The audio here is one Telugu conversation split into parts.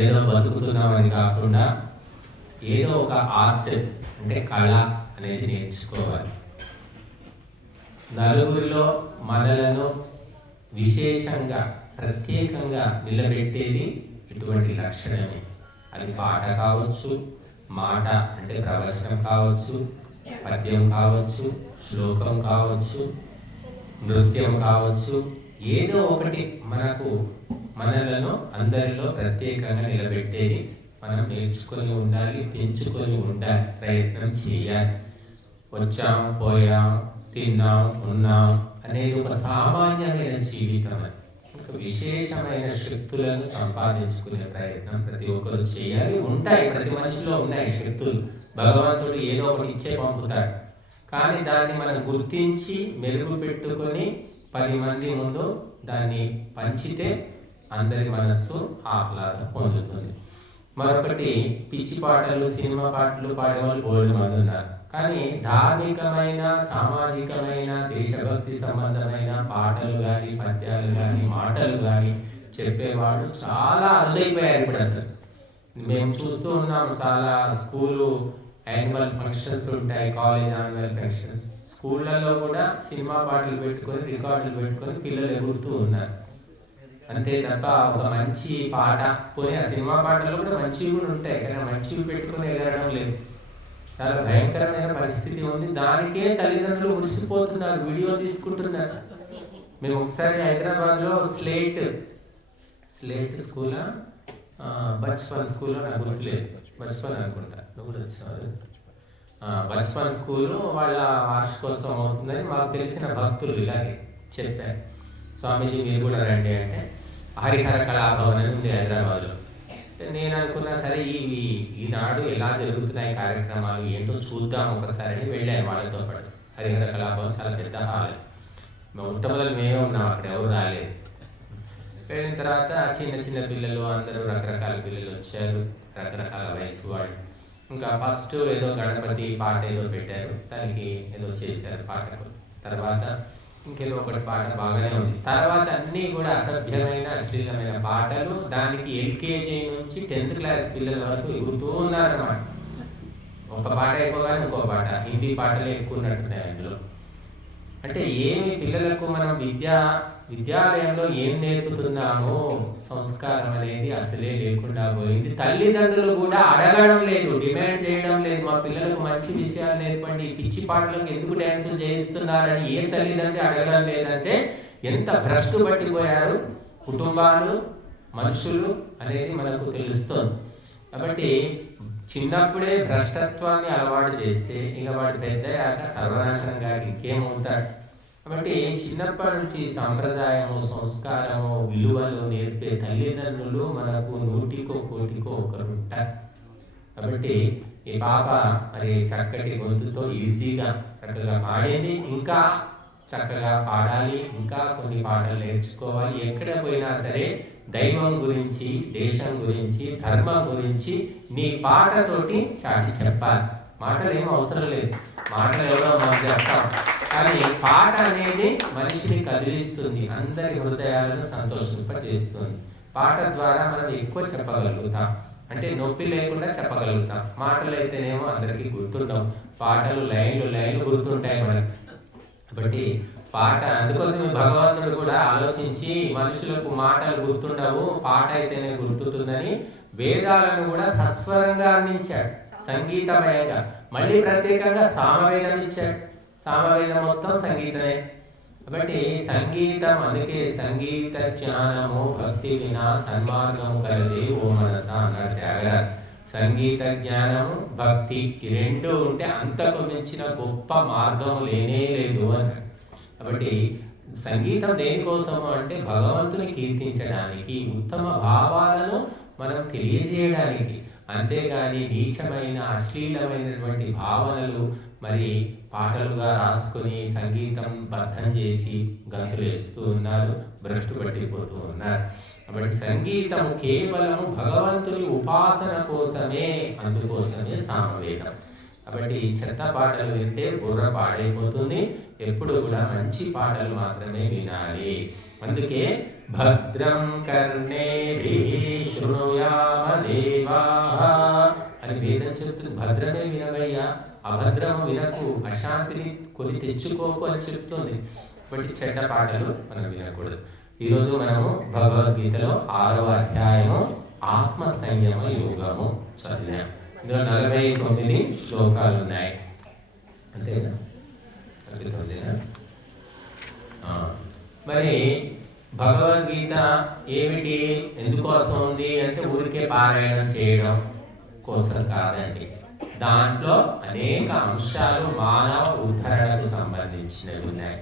ఏదో బతుకుతున్నామని కాకుండా ఏదో ఒక ఆర్ట్ అంటే కళ అనేది నేర్చుకోవాలి. నలుగురిలో మనలను విశేషంగా ప్రత్యేకంగా నిలబెట్టేది ఇటువంటి లక్షణమే. అది పాట కావచ్చు, మాట అంటే ప్రవచనం కావచ్చు, పద్యం కావచ్చు, శ్లోకం కావచ్చు, నృత్యం కావచ్చు, ఏదో ఒకటి మనలను అందరిలో ప్రత్యేకంగా నిలబెట్టేది మనం నేర్చుకొని ఉండాలి, పెంచుకొని ఉండాలి, ప్రయత్నం చేయాలి. వచ్చాం, పోయాం, తిన్నాం, ఉన్నాం అనేది ఒక సామాన్యమైన జీవితం. ఒక విశేషమైన శక్తులను సంపాదించుకునే ప్రయత్నం ప్రతి ఒక్కరు చేయాలి. ఉంటాయి, ప్రతి మనిషిలో ఉన్నాయి శక్తులు. భగవంతుడు ఏదో ఒకటి ఇచ్చే పంపుతాడు. కానీ దాన్ని మనం గుర్తించి మెరుగు పెట్టుకొని 10 మంది ముందు దాన్ని పంచితే అందరి మనస్సు ఆహ్లాదం పొందుతుంది. మరొకటి, పిచ్చి పాటలు, సినిమా పాటలు పాడేవాళ్ళు బోల్డ్ మంది ఉన్నారు. కానీ ధార్మికమైన, సామాజికమైన, దేశభక్తి సంబంధమైన పాటలు కానీ, పద్యాలు కానీ, మాటలు కానీ చెప్పేవాళ్ళు చాలా అరుదైపోయారు ఇప్పుడు. అసలు మేము చూస్తూ ఉన్నాము, చాలా స్కూలు యాన్యువల్ ఫంక్షన్స్ ఉంటాయి, కాలేజ్ యాన్యువల్ ఫంక్షన్స్, స్కూళ్ళలో కూడా సినిమా పాటలు పెట్టుకొని, రికార్డులు పెట్టుకొని పిల్లలు ఎగురుతూ ఉన్నారు. అంతే తప్ప ఒక మంచి పాట పోయి, ఆ సినిమా పాటలు కూడా మంచివి కూడా ఉంటాయి కానీ మంచివి పెట్టుకొని ఎగరడం లేదు. చాలా భయంకరమైన పరిస్థితి ఉంది. దానికే తల్లిదండ్రులు మురిసిపోతున్నారు, వీడియో తీసుకుంటున్నారు. మేము ఒకసారి హైదరాబాద్లో స్లేట్ స్కూల్, బచ్పన్ స్కూల్లో నాకు గుర్తులేదు, బచ్పన్ అనుకుంటా, నువ్వు కూడా వచ్చినావు. బచ్పన్ స్కూలు వాళ్ళ వార్షికోత్సవం అవుతుందని మాకు తెలిసిన భక్తులు ఇలాగే చెప్పారు, స్వామీజీ మీరు కూడా రండి అంటే. హరిహర కళాభవన్ అని ఉంది హైదరాబాద్లో. నేను అనుకున్నా, సరే ఈనాడు ఎలా జరుగుతున్నాయి కార్యక్రమాలు ఏంటో చూద్దాం ఒకసారి అని వెళ్ళాను వాళ్ళతో పాటు. హరిహర కళాభవన్ చాలా పెద్ద హాల్, మొట్టమొదటి మేమే ఉన్నాం అక్కడ, ఎవరు రాలేదు. వెళ్ళిన తర్వాత చిన్న చిన్న పిల్లలు అందరూ, రకరకాల పిల్లలు వచ్చారు, రకరకాల వయసు వాళ్ళు. ఇంకా ఫస్ట్ ఏదో గణపతి పాట ఏదో పెట్టారు, దానికి ఏదో చేశారు పాట. తర్వాత ఇంకేదో ఒకటి పాట బాగానే ఉంది. తర్వాత అన్నీ కూడా అసభ్యమైన, అశ్లీలమైన పాటలు. దానికి ఎల్కేజీ నుంచి 10th క్లాస్ పిల్లల వరకు ఎగురుతూ ఉన్నారన్నమాట. ఒక పాట అయిపోగానే ఇంకో పాట, హిందీ పాటలు ఎక్కువ ఉన్నట్టున్నాయి అందులో. అంటే ఏమి పిల్లలకు మనం విద్యాలయంలో ఏం నేర్పుతున్నామో సంస్కారం అనేది అసలే లేకుండా పోయింది. తల్లిదండ్రులు కూడా అడగడం లేదు, డిమాండ్ చేయడం లేదు, మా పిల్లలకు మంచి విషయాలు నేర్పండి, పిచ్చి పాటలకు ఎందుకు డ్యాన్సులు చేయిస్తున్నారని ఏ తల్లిదండ్రి అడగడం లేదంటే ఎంత భ్రష్టు పట్టిపోయారు కుటుంబాలు, మనుషులు అనేది మనకు తెలుస్తుంది. కాబట్టి చిన్నప్పుడే భ్రష్టత్వాన్ని అలవాటు చేస్తే ఇక వాడు పెద్దయ్యాక సర్వనాశనంగా ఇంకేమవుతాడు. కాబట్టి చిన్నప్పటి నుంచి సంప్రదాయము, సంస్కారము, విలువలు నేర్పే తల్లిదండ్రులు మనకు 100కో 100కోటికో ఒకరు ఉంటారు. కాబట్టి ఈ పాప మరి చక్కటి గొంతుతో ఈజీగా చక్కగా పాడేది, ఇంకా చక్కగా పాడాలి, ఇంకా కొన్ని పాటలు నేర్చుకోవాలి. ఎక్కడ పోయినా సరే దైవం గురించి, దేశం గురించి, ధర్మం గురించి నీ పాటతోటి చాటి చెప్పాలి. మాటలు ఏం అవసరం లేదు, మాటలు ఎవరో మనం చెప్తాం, కానీ పాట అనేది మనిషిని కదిలిస్తుంది, అందరి హృదయాలను సంతోషింపజేస్తుంది. పాట ద్వారా మనం ఎక్కువ చెప్పగలుగుతాం, అంటే నొప్పి లేకుండా చెప్పగలుగుతాం. మాటలు అయితేనేమో అందరికీ గుర్తుండవు, పాటలు లైన్లు గుర్తుంటాయి మనకి. కాబట్టి పాట, అందుకోసం భగవంతుడు కూడా ఆలోచించి మనుషులకు మాటలు గుర్తుండవు, పాట అయితేనే గుర్తుంటుందని వేదాలను కూడా సస్వరంగా అందించాడు, సంగీతమయంగా. మళ్ళీ ప్రత్యేకంగా సామవేదం ఇచ్చాడు, సామవేదం మొత్తం సంగీతమే. కాబట్టి సంగీతం, అందుకే సంగీత జ్ఞానము భక్తి వినా సన్మార్గము కలది ఓ మనస అన్నాడు త్యాగరాజు. సంగీత జ్ఞానము, భక్తి, ఈ రెండు ఉంటే అంతకు మించిన గొప్ప మార్గం లేనే లేదు అన్నాడు. కాబట్టి సంగీతం దేనికోసము అంటే భగవంతుని కీర్తించడానికి, ఉత్తమ భావాలను మనం తెలియజేయడానికి. అంతేగాని నీచమైన, అశ్లీలమైనటువంటి భావనలు మరి పాటలుగా రాసుకొని సంగీతం బద్ధం చేసి గంతులు వేస్తూ ఉన్నారు, భ్రష్టు పట్టిపోతూ ఉన్నారు. కాబట్టి సంగీతం కేవలం భగవంతుని ఉపాసన కోసమే, అందుకోసమే సామవేదం. కాబట్టి చెత్త పాటలు వింటే బుర్ర పాడైపోతుంది. ఎప్పుడు కూడా మంచి పాటలు మాత్రమే వినాలి. అందుకే భద్రం కర్ణేభిః శృణుయామ భద్రమే వినవయ్యా, అభద్రము వినకు, అశాంతిని కొని తెచ్చుకోకు అని చెప్తుంది. కాబట్టి చెడ్డ పాటలు మనం వినకూడదు. ఈరోజు మనము భగవద్గీతలో 6వ అధ్యాయము ఆత్మ సంయమ యోగము చదివాం. ఇందులో 49 శ్లోకాలు ఉన్నాయి. అంతేనా? 49. మరి భగవద్గీత ఏమిటి, ఎందుకోసం ఉంది అంటే ఊరికే పారాయణం చేయడం కోసం కాదండి. దాంట్లో అనేక అంశాలు మానవ ఉద్ధరణకు సంబంధించినవి ఉన్నాయి.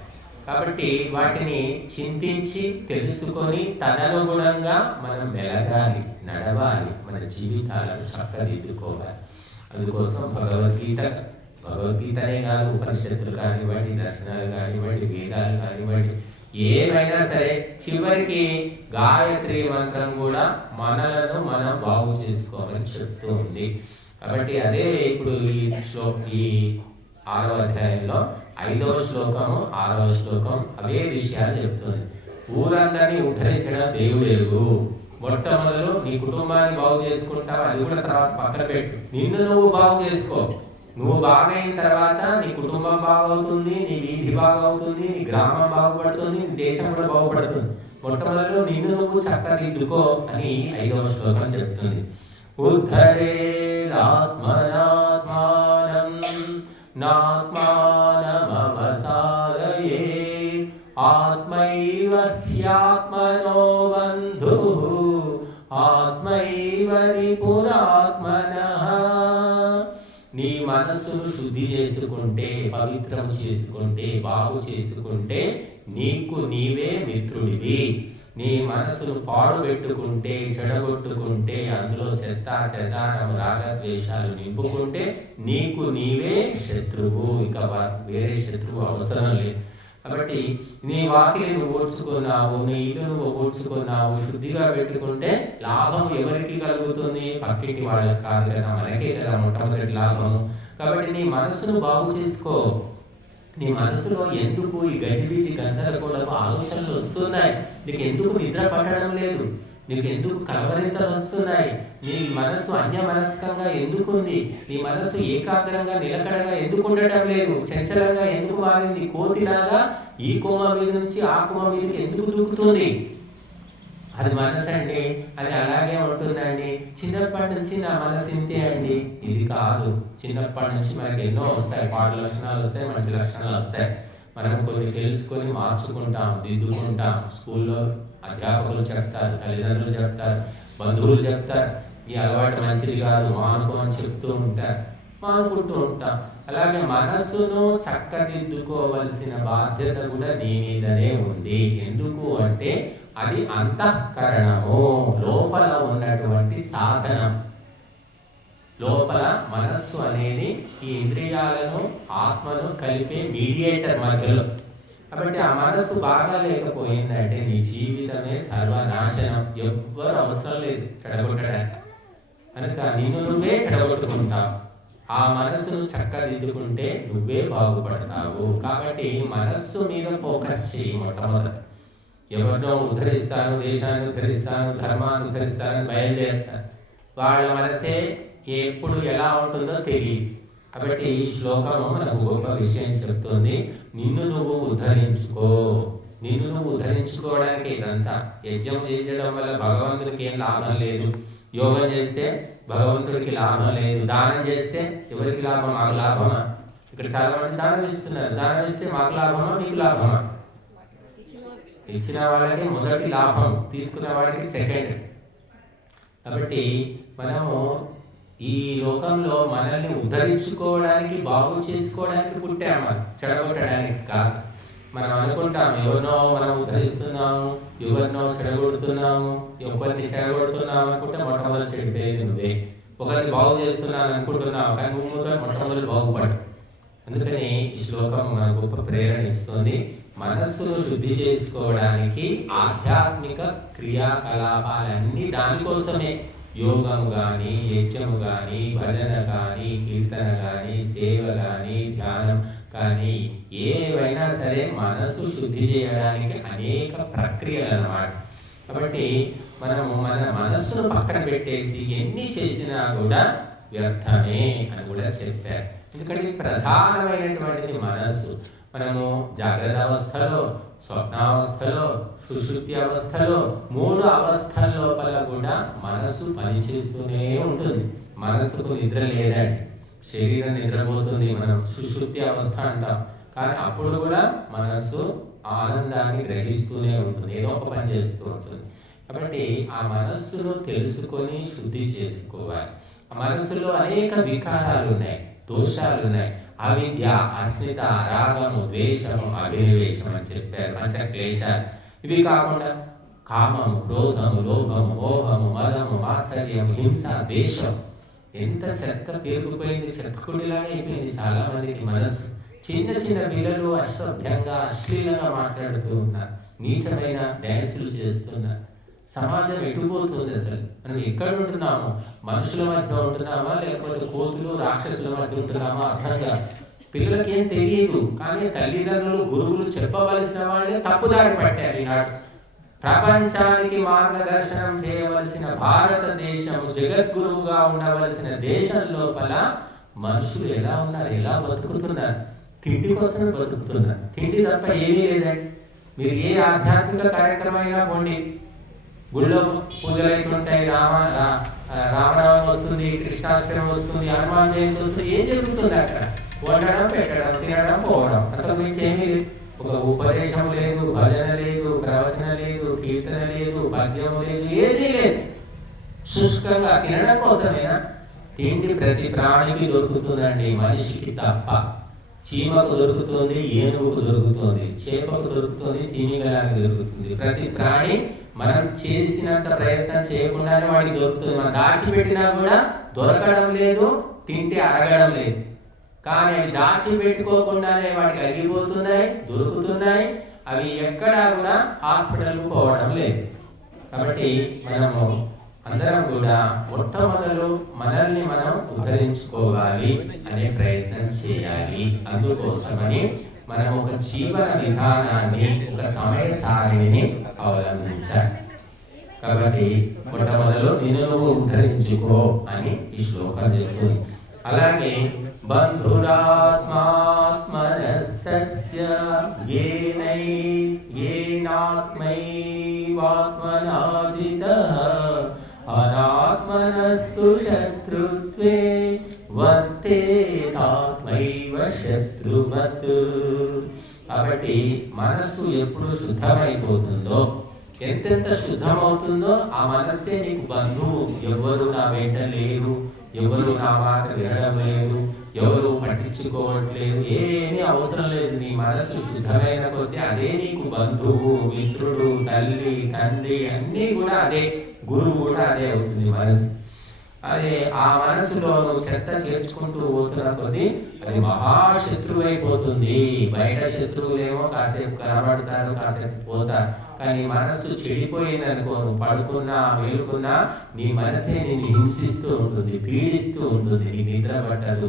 కాబట్టి వాటిని చింతించి తెలుసుకొని తదనుగుణంగా మనం మెలగాలి, నడవాలి, మన జీవితాలను చక్కదిద్దుకోవాలి. అందుకోసం భగవద్గీతనే కాదు, ఉపనిషత్తులు కానివ్వండి, దర్శనాలు కానివ్వండి, వేదాలు కానివ్వండి, ఏమైనా సరే చివరికి గాయత్రి మంత్రం కూడా మనలను మనం బాగు చేసుకోమని చెప్తూ ఉంది. కాబట్టి అదే ఇప్పుడు ఈ 6వ అధ్యాయంలో 5వ శ్లోకము 6వ శ్లోకం అవే విషయాలు చెప్తుంది. ఊరందరినీ ఉద్ధరించడం దేవుడెరుగు. మొట్టమొదలు నీ కుటుంబాన్ని బాగు చేసుకుంటావు, అది కూడా తర్వాత పక్కన పెట్టు. నిన్ను నువ్వు బాగు చేసుకో. నువ్వు బాగైన తర్వాత నీ కుటుంబం బాగవుతుంది, నీ వీధి బాగవుతుంది, నీ గ్రామం బాగుపడుతుంది, నీ దేశం కూడా బాగుపడుతుంది. మొట్టమొదలు నిన్ను నువ్వు చక్కదిద్దుకో అని 5వ శ్లోకం చెప్తుంది. ఉద్ధరేదాత్మనాత్మానం నాత్మానమవసాదయే ఆత్మైవ హ్యాత్మనో బంధుః ఆత్మైవ రిపురాత్మనః. నీ మనస్సును శుద్ధి చేసుకుంటే, పవిత్రం చేసుకుంటే, బాగు చేసుకుంటే నీకు నీవే మిత్రుడివి. నీ మనసును పాడు పెట్టుకుంటే, చెడగొట్టుకుంటే, అందులో చెత్త చెదారం రాగద్వేషాలు నింపుకుంటే నీకు నీవే శత్రువు. ఇక వేరే శత్రువు అవసరం లేదు. కాబట్టి నీ వాకిలి నువ్వు ఊడ్చుకున్నావు, నీ ఇల్లు నువ్వు ఊడ్చుకున్నావు, శుద్ధిగా పెట్టుకుంటే లాభం ఎవరికి కలుగుతుంది? పక్కింటి వాళ్ళకి కాదు కదా, మనకే కదా మొట్టమొదటి లాభము. కాబట్టి నీ మనసును బాగు చేసుకో. నీ మనసులో ఎందుకు ఈ గజిబిజి గందరగోళపు ఆలోచనలు వస్తున్నాయి? నీకు ఎందుకు నిద్ర పట్టడం లేదు? నీకు ఎందుకు కలవరింతలు వస్తున్నాయి? నీ మనసు అన్యమనస్కంగా ఎందుకుంది? నీ మనసు ఏకాగ్రంగా నిలకడగా ఎందుకు ఉండటం లేదు? చంచలంగా ఎందుకు మారింది? కోతిలాగా ఈ కొమ్మ మీద నుంచి ఆ కొమ్మ మీదకి ఎందుకు దూకుతుంది? అది మనసు అండి, అది అలాగే ఉంటుందండి. చిన్నప్పటి నుంచి నా మనసు ఇంతే అండి. ఇది కాదు. చిన్నప్పటి నుంచి మనకి ఎన్నో వస్తాయి, పాడు లక్షణాలు వస్తాయి, మంచి లక్షణాలు వస్తాయి. మనం కొన్ని తెలుసుకొని మార్చుకుంటాం, దిద్దుకుంటాం. స్కూల్లో అధ్యాపకులు చెప్తారు, తల్లిదండ్రులు చెప్తారు, బంధువులు చెప్తారు, ఈ అలవాటు మంచిది కాదు, మానుకో అని చెప్తూ ఉంటారు, మానుకుంటూ ఉంటాం. అలాగే మనస్సును చక్కదిద్దుకోవలసిన బాధ్యత కూడా నీ మీదనే ఉంది. ఎందుకు అంటే అది అంతఃకరణము, లోపల ఉన్నటువంటి సాధనం. లోపల మనస్సు అనేది ఈ ఇంద్రియాలను ఆత్మను కలిపే మీడియేటర్ మధ్యలో. కాబట్టి ఆ మనస్సు బాగా లేకపోయిందంటే నీ జీవితమే సర్వనాశనం. ఎవ్వరు అవసరం లేదు చెడగొట్టడానికి. కనుక నిన్ను నువ్వే చెడగొట్టుకుంటావు. ఆ మనస్సును చక్కదిద్దుకుంటే నువ్వే బాగుపడతావు. కాబట్టి మనస్సు మీద ఫోకస్ చేయి. మొట్టమొదటి ఎవరినో ఉద్ధరిస్తాను, దేశాన్ని ఉద్ధరిస్తాను, ధర్మాన్ని ఉద్ధరిస్తాను బయలుదేరుతాను. వాళ్ళ మనసే ఎప్పుడు ఎలా ఉంటుందో తెలియదు. కాబట్టి ఈ శ్లోకము మనకు గొప్ప విషయం చెప్తుంది. నిన్ను నువ్వు ఉద్ధరించుకో. నిన్ను నువ్వు ఉద్ధరించుకోవడానికి ఇదంతా. యజ్ఞం చేసేయడం వల్ల భగవంతుడికి ఏం లాభం లేదు. యోగం చేస్తే భగవంతుడికి లాభం లేదు. దానం చేస్తే ఎవరికి లాభం? మాకు లాభమా? ఇక్కడ చాలా మంది దానం ఇస్తున్నారు. దానం ఇస్తే మాకు లాభమా, నీకు లాభమా? ఇచ్చిన వాళ్ళకి మొదటి లాభం, తీసుకున్న వాడికి సెకండ్. కాబట్టి మనము ఈ లోకంలో మనల్ని ఉద్ధరించుకోవడానికి, బాగు చేసుకోవడానికి పుట్టాము, చెడగొట్టడానికి కాదు. మనం అనుకుంటాం ఎవరినో మనం ఉద్ధరిస్తున్నాము, ఎవరినో చెడగొడుతున్నాము, ఎవరిని చెడగొడుతున్నాము అనుకుంటే మొట్టమొదటి చెడిపోయేది నువ్వే. ఒకరిని బాగు చేస్తున్నాను అనుకుంటున్నావు, కానీ నువ్వు మొట్టమొదటి బాగుపడు. అందుకని ఈ శ్లోకం మనకు గొప్ప ప్రేరణ ఇస్తుంది. మనస్సును శుద్ధి చేసుకోవడానికి ఆధ్యాత్మిక క్రియాకలాపాలన్నీ దానికోసమే. యోగము కానీ, యజ్ఞము కానీ, భజన కానీ, కీర్తన కానీ, సేవ కానీ, ధ్యానం కానీ, ఏవైనా సరే మనసు శుద్ధి చేయడానికి అనేక ప్రక్రియలు అన్నమాట. కాబట్టి మనము మన మనస్సును పక్కన పెట్టేసి ఎన్ని చేసినా కూడా వ్యర్థమే అని కూడా చెప్పారు. ఎందుకంటే ప్రధానమైనటువంటిది మనస్సు. మనము జాగ్రత్త అవస్థలో, స్వప్నావస్థలో, సుషుప్తి అవస్థలో 3 అవస్థల లోపల కూడా మనస్సు పనిచేస్తూనే ఉంటుంది. మనస్సుకు నిద్ర లేదండి. శరీరం నిద్రపోతుంది, మనం సుషుప్తి అవస్థ అంటాం. కానీ అప్పుడు కూడా మనస్సు ఆనందాన్ని గ్రహిస్తూనే ఉంటుంది, ఏదో ఒక పని చేస్తూ ఉంటుంది. కాబట్టి ఆ మనస్సును తెలుసుకొని శుద్ధి చేసుకోవాలి. ఆ మనస్సులో అనేక వికారాలు ఉన్నాయి, దోషాలు ఉన్నాయి. అవిద్య, అస్మిత, రాగము, ద్వేషము, అభినివేశం అని చెప్పారు, పంచక్లేశాలు. ఇవి కాకుండా కామము, క్రోధము, లోభము, మోహము, మదము, మాత్సర్యము, హింస, ద్వేషం. ఎంత చెత్త పేరుకుపోయింది, చెత్తకుడిలాగా అయిపోయింది చాలా మందికి మనస్సు. చిన్న చిన్న పిల్లలు అసభ్యంగా, అశ్లీలంగా మాట్లాడుతూ ఉన్నారు, నీచమైన డ్యాన్సులు చేస్తున్నారు. సమాజం ఎటుపోతుంది? అసలు మనం ఎక్కడ ఉంటున్నాము? మనుషుల మధ్య ఉంటున్నామా, లేకపోతే కోతులు రాక్షసుల మధ్య ఉంటున్నామా అర్థం కాదు. పిల్లలకి ఏం తెలియదు, కానీ తల్లిదండ్రులు, గురువులు చెప్పవలసిన వాళ్ళే తప్పుదారి పట్టారు. ఈనాడు ప్రపంచానికి మార్గదర్శనం చేయవలసిన భారతదేశం, జగద్గురువుగా ఉండవలసిన దేశం లోపల మనుషులు ఎలా ఉన్నారు, ఎలా బతుకుతున్నారు? తిండి కోసం బతుకుతున్నారు. తిండి తప్ప ఏమీ లేదండి. మీరు ఏ ఆధ్యాత్మిక కార్యక్రమైనా పోండి, గుళ్ళో పూజలు అవుతుంటాయి, రామనవమి వస్తుంది, కృష్ణాష్టమి వస్తుంది, హనుమాన్ జయంతి వస్తుంది. ఏం జరుగుతుంది అక్కడ? వండడం, పెట్టడం, తినడం, పోవడం. అంతకు మించి ఏమీ లేదు. ఒక ఉపదేశం లేదు, భజన లేదు, ప్రవచన లేదు, కీర్తన లేదు, పద్యం లేదు, ఏదీ లేదు. శుష్కంగా తినడం కోసమేనా? తిండి ప్రతి ప్రాణికి దొరుకుతుందండి, మనిషికి తప్ప. చీమకు దొరుకుతుంది, ఏనుగుకు దొరుకుతుంది, చేపకు దొరుకుతుంది, తిమింగలానికి దొరుకుతుంది. ప్రతి ప్రాణి మనం చేసినంత ప్రయత్నం చేయకుండానే వాడికి దొరుకుతుంది. మనం దాచిపెట్టినా కూడా దొరకడం లేదు, తింటే అరగడం లేదు. కానీ అవి దాచిపెట్టుకోకుండానే వాటికి అరిగిపోతున్నాయి, దొరుకుతున్నాయి. అవి ఎక్కడా కూడా హాస్పిటల్కు పోవడం లేదు. కాబట్టి మనము అందరం కూడా మొట్టమొదలు మనల్ని మనం ఉద్ధరించుకోవాలి అనే ప్రయత్నం చేయాలి. అందుకోసమని మనం ఒక జీవన విధానాన్ని, ఒక సమయ సారిణిని అవలంబించాలి. కాబట్టి మొట్టమొదలు నిన్ను నువ్వు ఉద్ధరించుకో అని ఈ శ్లోకం చెబుతుంది. అలాగే బంధురాత్మాత్మనస్తస్య ఏనాత్మైవాత్మనాజితః అనాత్మనస్తు శత్రుత్వే వర్తేనాత్మైవ శత్రువత్. కాబట్టి మనస్సు ఎప్పుడు శుద్ధమైపోతుందో, ఎంతెంత శుద్ధమవుతుందో ఆ మనస్సే నీకు బంధువు. ఎవరు నా వెంట లేరు, ఎవరు నా మాట వినడం లేదు, ఎవరు పట్టించుకోవట్లేదు, ఏమీ అవసరం లేదు. నీ మనస్సు శుద్ధమైన కొద్దీ అదే నీకు బంధువు, మిత్రుడు, తల్లి, తండ్రి అన్నీ కూడా అదే. గురువు కూడా అదే అవుతుంది మనసు. అదే ఆ మనసులో నువ్వు చెత్త చేర్చుకుంటూ పోతున్న కొద్దీ అది మహాశత్రువు అయిపోతుంది. బయట శత్రువులేమో కాసేపు కనబడతారు, కాసేపు పోతారు. కానీ మనస్సు చెడిపోయింది అనుకో, నువ్వు పడుకున్నా మేలుకున్నా నీ మనసే నిన్ను హింసిస్తూ ఉంటుంది, పీడిస్తూ ఉంటుంది, నీ నిద్ర పట్టదు.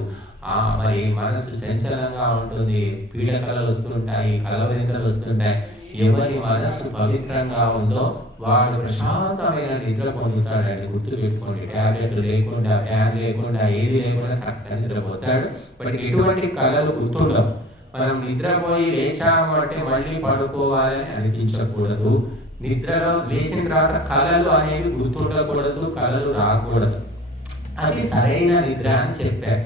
మరి మనసు చంచలంగా ఉంటుంది, పీడకలు వస్తుంటాయి, కలవరింతలు వస్తుంటాయి. ఎవరి మనస్సు పవిత్రంగా ఉందో వాడు ప్రశాంతమైన నిద్ర పొందుతాడండి. గుర్తు పెట్టుకోండి, ట్యాబ్లెట్ లేకుండా, ఫ్యాన్ లేకుండా, ఏది లేకుండా చక్కగా నిద్రపోతాడు. వాటికి ఎటువంటి కళలు గుర్తుండవు. మనం నిద్రపోయి లేచాము అంటే మళ్ళీ పడుకోవాలని అనిపించకూడదు. నిద్రలో లేచిన తర్వాత కళలు అనేవి గుర్తుండకూడదు, కళలు రాకూడదు. అది సరైన నిద్ర అని చెప్పారు.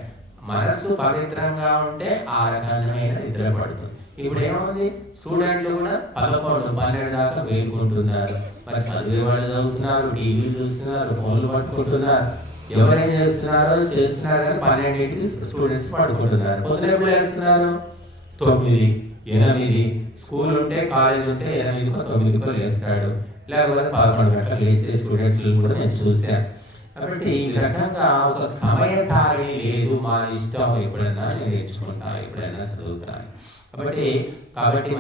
మనస్సు పవిత్రంగా ఉంటే ఆ రకమైన నిద్ర పడుతుంది. ఇప్పుడు ఏముంది, స్టూడెంట్లు కూడా 11, 12 దాకా వేలుకుంటున్నారు. మరి చదివే వాళ్ళు చదువుతున్నారు, టీవీలు చూస్తున్నారు, ఫోన్లు పట్టుకుంటున్నారు. ఎవరేం చేస్తున్నారో చేస్తున్నారు, కానీ 12కి స్టూడెంట్స్ పడుకుంటున్నారు. పొద్దున ఎప్పుడు వేస్తున్నారు? 9, 8. స్కూల్ ఉంటే, కాలేజ్ ఉంటే 8కో 9కో లేస్తాడు. లేకపోతే 11 గంటలకు లేచే స్టూడెంట్స్ కూడా నేను చూశాను. కాబట్టి ఈ రకంగా ఒక సమయ సారిణి లేదు. మా ఇష్టం, ఎప్పుడైనా నేను నేర్చుకుంటా, ఎప్పుడైనా చదువుతాను. కాబట్టి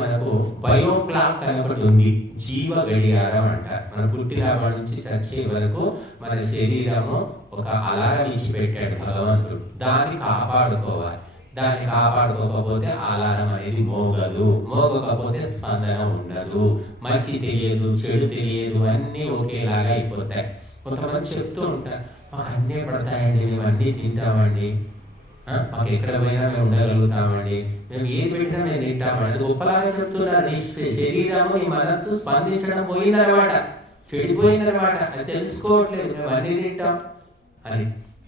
మనకు బయో క్లాక్ అని ఒకటి ఉంది, జీవ గడియారం అంటారు. మనం పుట్టినప్పటి నుంచి చచ్చే వరకు మన శరీరము ఒక అలారం ఇచ్చి పెట్టాడు భగవంతుడు. దాన్ని కాపాడుకోవాలి. దాన్ని కాపాడుకోకపోతే అలారం అనేది మోగదు, మోగకపోతే స్పందన ఉండదు, మంచి తెలియదు, చెడు తెలియదు, అన్నీ ఒకేలాగా అయిపోతాయి. కొంతమంది చెప్తూ ఉంటారు, మాకు అన్నీ పడతాయండి, మేము అన్నీ తింటామండి, మాకు ఎక్కడ పోయినా మేము ఉండగలుగుతామండి, మేము ఏది పెట్టినా మేము తింటామండి. అది గొప్పలాగా చెప్తున్నారు. నీ శరీరము నీ మనస్సు స్పందించడం పోయిందనమాట, చెడిపోయిందనమాట. అది తెలుసుకోవట్లేదు, మేము అన్నీ తింటాం అని.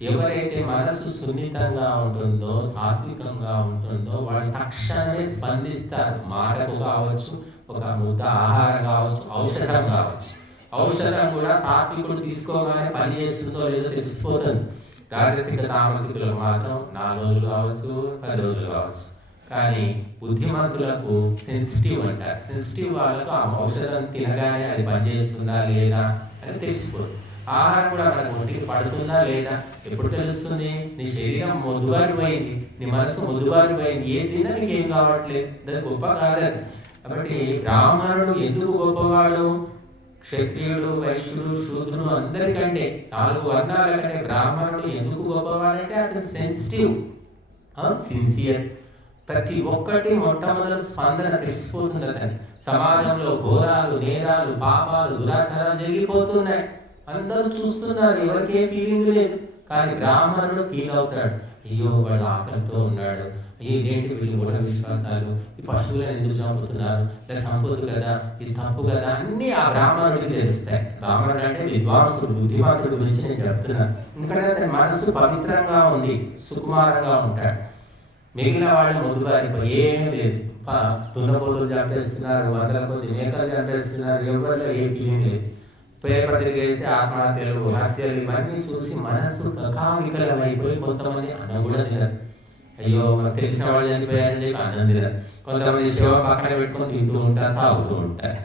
ఎవరైతే మనస్సు సున్నితంగా ఉంటుందో, సాత్వికంగా ఉంటుందో వాళ్ళు తక్షణమే స్పందిస్తారు. మాటకు కావచ్చు, ఒక ముద్ద ఆహారం కావచ్చు, ఔషధం కావచ్చు. ఔషధం కూడా సాత్వికుడు తీసుకోగానే పని చేస్తుందో లేదో తెలిసిపోతుంది. రాజసిక తామసికులకు మాత్రం 4 రోజులు కావచ్చు, 10 రోజులు కావచ్చు. కానీ బుద్ధిమంతులకు సెన్సిటివ్ అంటారు. సెన్సిటివ్ వాళ్ళకు ఆ ఔషధం తినగానే అది పనిచేస్తుందా లేదా అని తెలిసిపోతుంది. ఆహారం కూడా మనకు ఒంటికి పడుతుందా లేదా ఎప్పుడు తెలుస్తుంది? నీ శరీరం మొద్దుబారిపోయింది, నీ మనసు మొద్దుబారిపోయింది, ఏ తిన్నా నీకేం కావట్లేదు, దాని గొప్ప కాదు. కాబట్టి బ్రాహ్మణుడు ఎందుకు గొప్పవాడు? క్షత్రియుడు, వైశ్యుడు, శూద్రుడు అందరికంటే 4 వర్ణాల కంటే బ్రాహ్మణుడు ఎందుకు గొప్పవాడంటే అతను సెన్సిటివ్, సిన్సియర్. ప్రతి ఒక్కటి మొట్టమొదటి స్పందన తెలిసిపోతుంది అతని. సమాజంలో ఘోరాలు, నేరాలు, పాపాలు, దురాచారాలు జరిగిపోతున్నాయి, అందరూ చూస్తున్నారు, ఎవరికి ఏ ఫీలింగ్ లేదు. కానీ బ్రాహ్మణుడు ఫీల్ అవుతాడు, అయ్యో వాడు ఆకలితో ఉన్నాడు, ఇదేంటి వీళ్ళు మూఢ విశ్వాసాలు, ఈ పశువులను ఎందుకు చంపుతున్నారు, ఇలా చంపొద్దు కదా, ఇది తప్పు కదా, అన్నీ ఆ బ్రాహ్మణుడికి తెలుస్తాయి. బ్రాహ్మణుడు అంటే విద్వాంసుడు, బుద్ధిమంతుడి గురించి నేను చెప్తున్నాను. ఎందుకంటే అతని మనసు పవిత్రంగా ఉంది, సుకుమారంగా ఉంటాడు. మిగిలిన వాళ్ళు మొద్దుబారిపోయి ఏమీ లేదు, దున్నపోతులు చంపేస్తున్నారు, 100 కొద్ది మేకలు చంపేస్తున్నారు, ఎవరిలో ఏ ఫీలింగ్ లేదు. పేపర్ తిరిగేసి ఆత్మహత్యలు, హత్యలు ఇవన్నీ చూసి మనస్సు కకావికలమైపోయి కొంతమంది అన్నం కూడా తినరు. అయ్యో మనకు తెలిసిన వాళ్ళు చనిపోయారని చెప్పి అన్నం తినరు. కొంతమంది శివ పక్కన పెట్టుకొని తింటూ ఉంటారు, తాగుతూ ఉంటారు.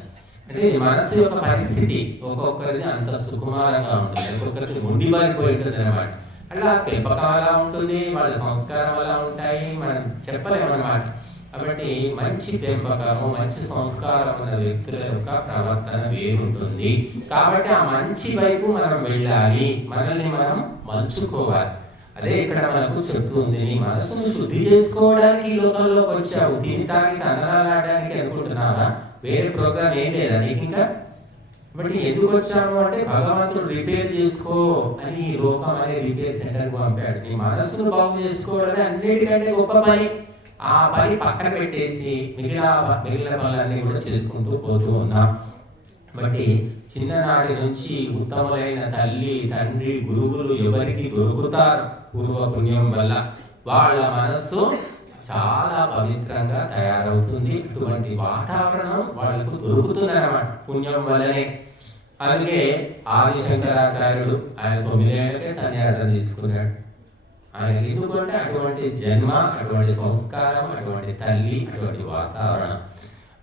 అంటే మనస్సు యొక్క పరిస్థితి ఒక్కొక్కరిది అంత సుకుమారంగా ఉంటుంది, ఒక్కొక్కరికి మొండిబారిపోయి ఉంటుంది అనమాట. అలా పెంపకం అలా ఉంటుంది, వాళ్ళ సంస్కారం అలా ఉంటాయి, మనం చెప్పలేమన్నమాట. కాబట్టి మంచి పెంపకము, మంచి సంస్కారం ఉన్న వ్యక్తుల యొక్క ప్రవర్తన వేరుంటుంది. కాబట్టి ఆ మంచి వైపు మనం వెళ్ళాలి, మనల్ని మనం మలుచుకోవాలి. అదే ఇక్కడ మనకు చెప్తుంది, నీ మనసును శుద్ధి చేసుకోవడానికి ఈ లోకంలోకి వచ్చావు, తిని తాగి అన్నలాడడానికి అనుకుంటున్నావా? వేరే ప్రోగ్రామ్ ఏం లేదా నీకు ఇంకా? బట్ ఎందుకు వచ్చాము అంటే భగవంతుడు రిపేర్ చేసుకో అని ఈ లోకం అనే రిపేర్ సెంటర్కి పంపాడు. నీ మనసును బాగు చేసుకోవడమే అన్నిటికంటే గొప్ప పని. ఆ పని పక్కన పెట్టేసి మిగిలిన పనులన్నీ కూడా చేసుకుంటూ పోతూ ఉన్నాం. బట్టి చిన్ననాటి నుంచి ఉత్తములైన తల్లి, తండ్రి, గురువులు ఎవరికి దొరుకుతారు పూర్వ పుణ్యం వల్ల, వాళ్ళ మనస్సు చాలా పవిత్రంగా తయారవుతుంది. అటువంటి వాతావరణం వాళ్ళకు దొరుకుతుంది అన్నమాట పుణ్యం వల్లనే. అందుకే ఆదిశంకరాచార్యుడు ఆయన 9 ఏళ్ళకే సన్యాసం తీసుకున్నాడు. ఆయన ఎందుకంటే అటువంటి జన్మ, అటువంటి సంస్కారం, అటువంటి తల్లి, అటువంటి వాతావరణం.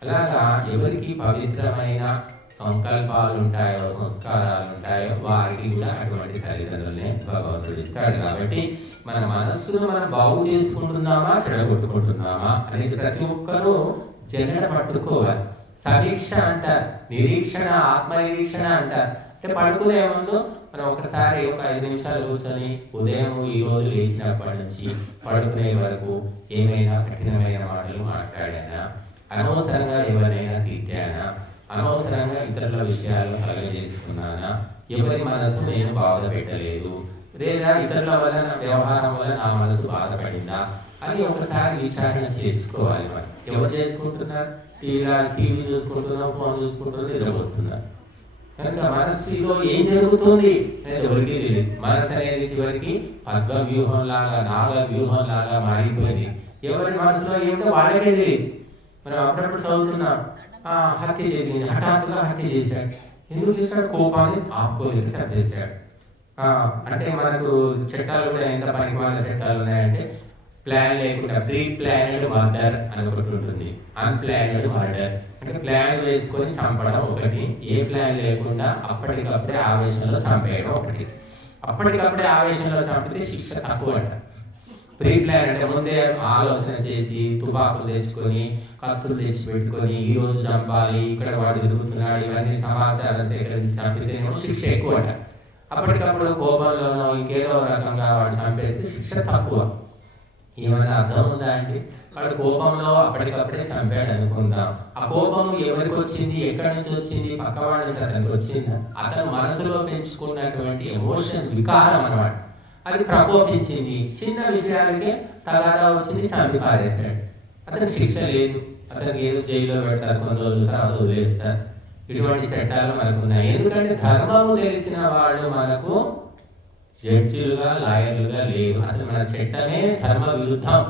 అలాగా ఎవరికి పవిత్రమైన సంకల్పాలు ఉంటాయో, సంస్కారాలు ఉంటాయో వారికి కూడా అటువంటి తల్లిదండ్రులనే భగవంతుడు ఇస్తాడు. కాబట్టి మన మనస్సును మనం బాగు చేసుకుంటున్నామా, చెడగొట్టుకుంటున్నామా అనేది ప్రతి ఒక్కరూ జగడ పట్టుకోవాలి. సమీక్ష అంటారు, నిరీక్షణ, ఆత్మ నిరీక్షణ అంటారు. అంటే పడుకునే ముందు మనం ఒకసారి ఒక 5 నిమిషాలు కూర్చొని ఉదయం ఈ రోజు లేచినప్పటి నుంచి పడుకునే వరకు ఏమైనా కఠినమైన మాటలు మాట్లాడానా, అనవసరంగా ఎవరైనా తిట్టానా, అనవసరంగా ఇతరుల విషయాలు కలగజేసుకున్నానా, ఎవరి మనసు నేను బాధ పెట్టలేదు, లేదా ఇతరుల వల్ల వ్యవహారం వల్ల నా మనసు బాధపడిందా అని ఒకసారి విచారణ చేసుకోవాలి. మరి ఎవరు చేసుకుంటున్నారు? టీవీ చూసుకుంటున్నాం, ఫోన్ చూసుకుంటున్నాం, నిద్రపోతున్నారు. కనుక మనస్సులో ఏం జరుగుతుంది అనేది ఎవరికి తెలియదు. మనసు అనేది చివరికి పద్మ వ్యూహం లాగా, నాగ వ్యూహం లాగా మారిపోయింది. ఎవరి మనసులో ఏమిటో వాళ్ళకే తెలియదు. మనం అప్పుడప్పుడు చదువుతున్నాం, హత్య జరిగింది, హఠాత్తుగా హత్య చేశాడు. ఎందుకు చేశాడు? కోపాన్ని ఆపుకోలేక చంపేశాడు. అంటే మనకు చట్టాలు కూడా ఎంత పనికిమాలిన చట్టాలు ఉన్నాయంటే, ప్లాన్ లేకుండా ప్రీ ప్లానెడ్ మర్డర్ అని ఒకటి ఉంటుంది, అన్ప్లానెడ్ మర్డర్ అంటే ప్లాన్ వేసుకొని చంపడం ఒకటి, ఏ ప్లాన్ లేకుండా అప్పటికప్పుడే ఆవేశంలో చంపేయడం ఒకటి. అప్పటికప్పుడే ఆవేశంలో చంపితే శిక్ష తక్కువ అంట. ప్రీ ప్లాన్ అంటే ముందే ఆలోచన చేసి తుపాకులు తెచ్చుకొని, కత్తులు తెచ్చి పెట్టుకొని ఈ రోజు చంపాలి, ఇక్కడ వాడు తిరుగుతున్నాడు, ఇవన్నీ సమాచారం సేకరించి చంపితేనేమో శిక్ష ఎక్కువ అంట. అప్పటికప్పుడు కోపంలోనో ఇంకేదో రకంగా వాడు చంపేస్తే శిక్ష తక్కువ. ఏమైనా అర్థం ఉందా అండి? వాడు కోపంలో అప్పటికప్పుడే చంపాడు అనుకుందాం. ఆ కోపము ఎవరికి వచ్చింది, ఎక్కడి నుంచి వచ్చింది, పక్కవాడి నుంచి అతనికి వచ్చిందా? అతను మనసులో పెంచుకున్నటువంటి ఎమోషన్, వికారం అన్నమాట, అది ప్రకోపించింది. చిన్న విషయాలకే తగాదా వచ్చింది, చంపి పారేశాడు. అతనికి శిక్ష లేదు, అతనికి ఏదో జైల్లో పెడతారు, కొన్ని రోజుల తర్వాత వదిలేస్తారు. ఇటువంటి చట్టాలు మనకు ఉన్నాయి. ఎందుకంటే ధర్మము తెలిసిన వాళ్ళు మనకు జడ్జిలుగా, లాయర్లుగా లేరు. అసలు మన చట్టమే ధర్మ విరుద్ధం.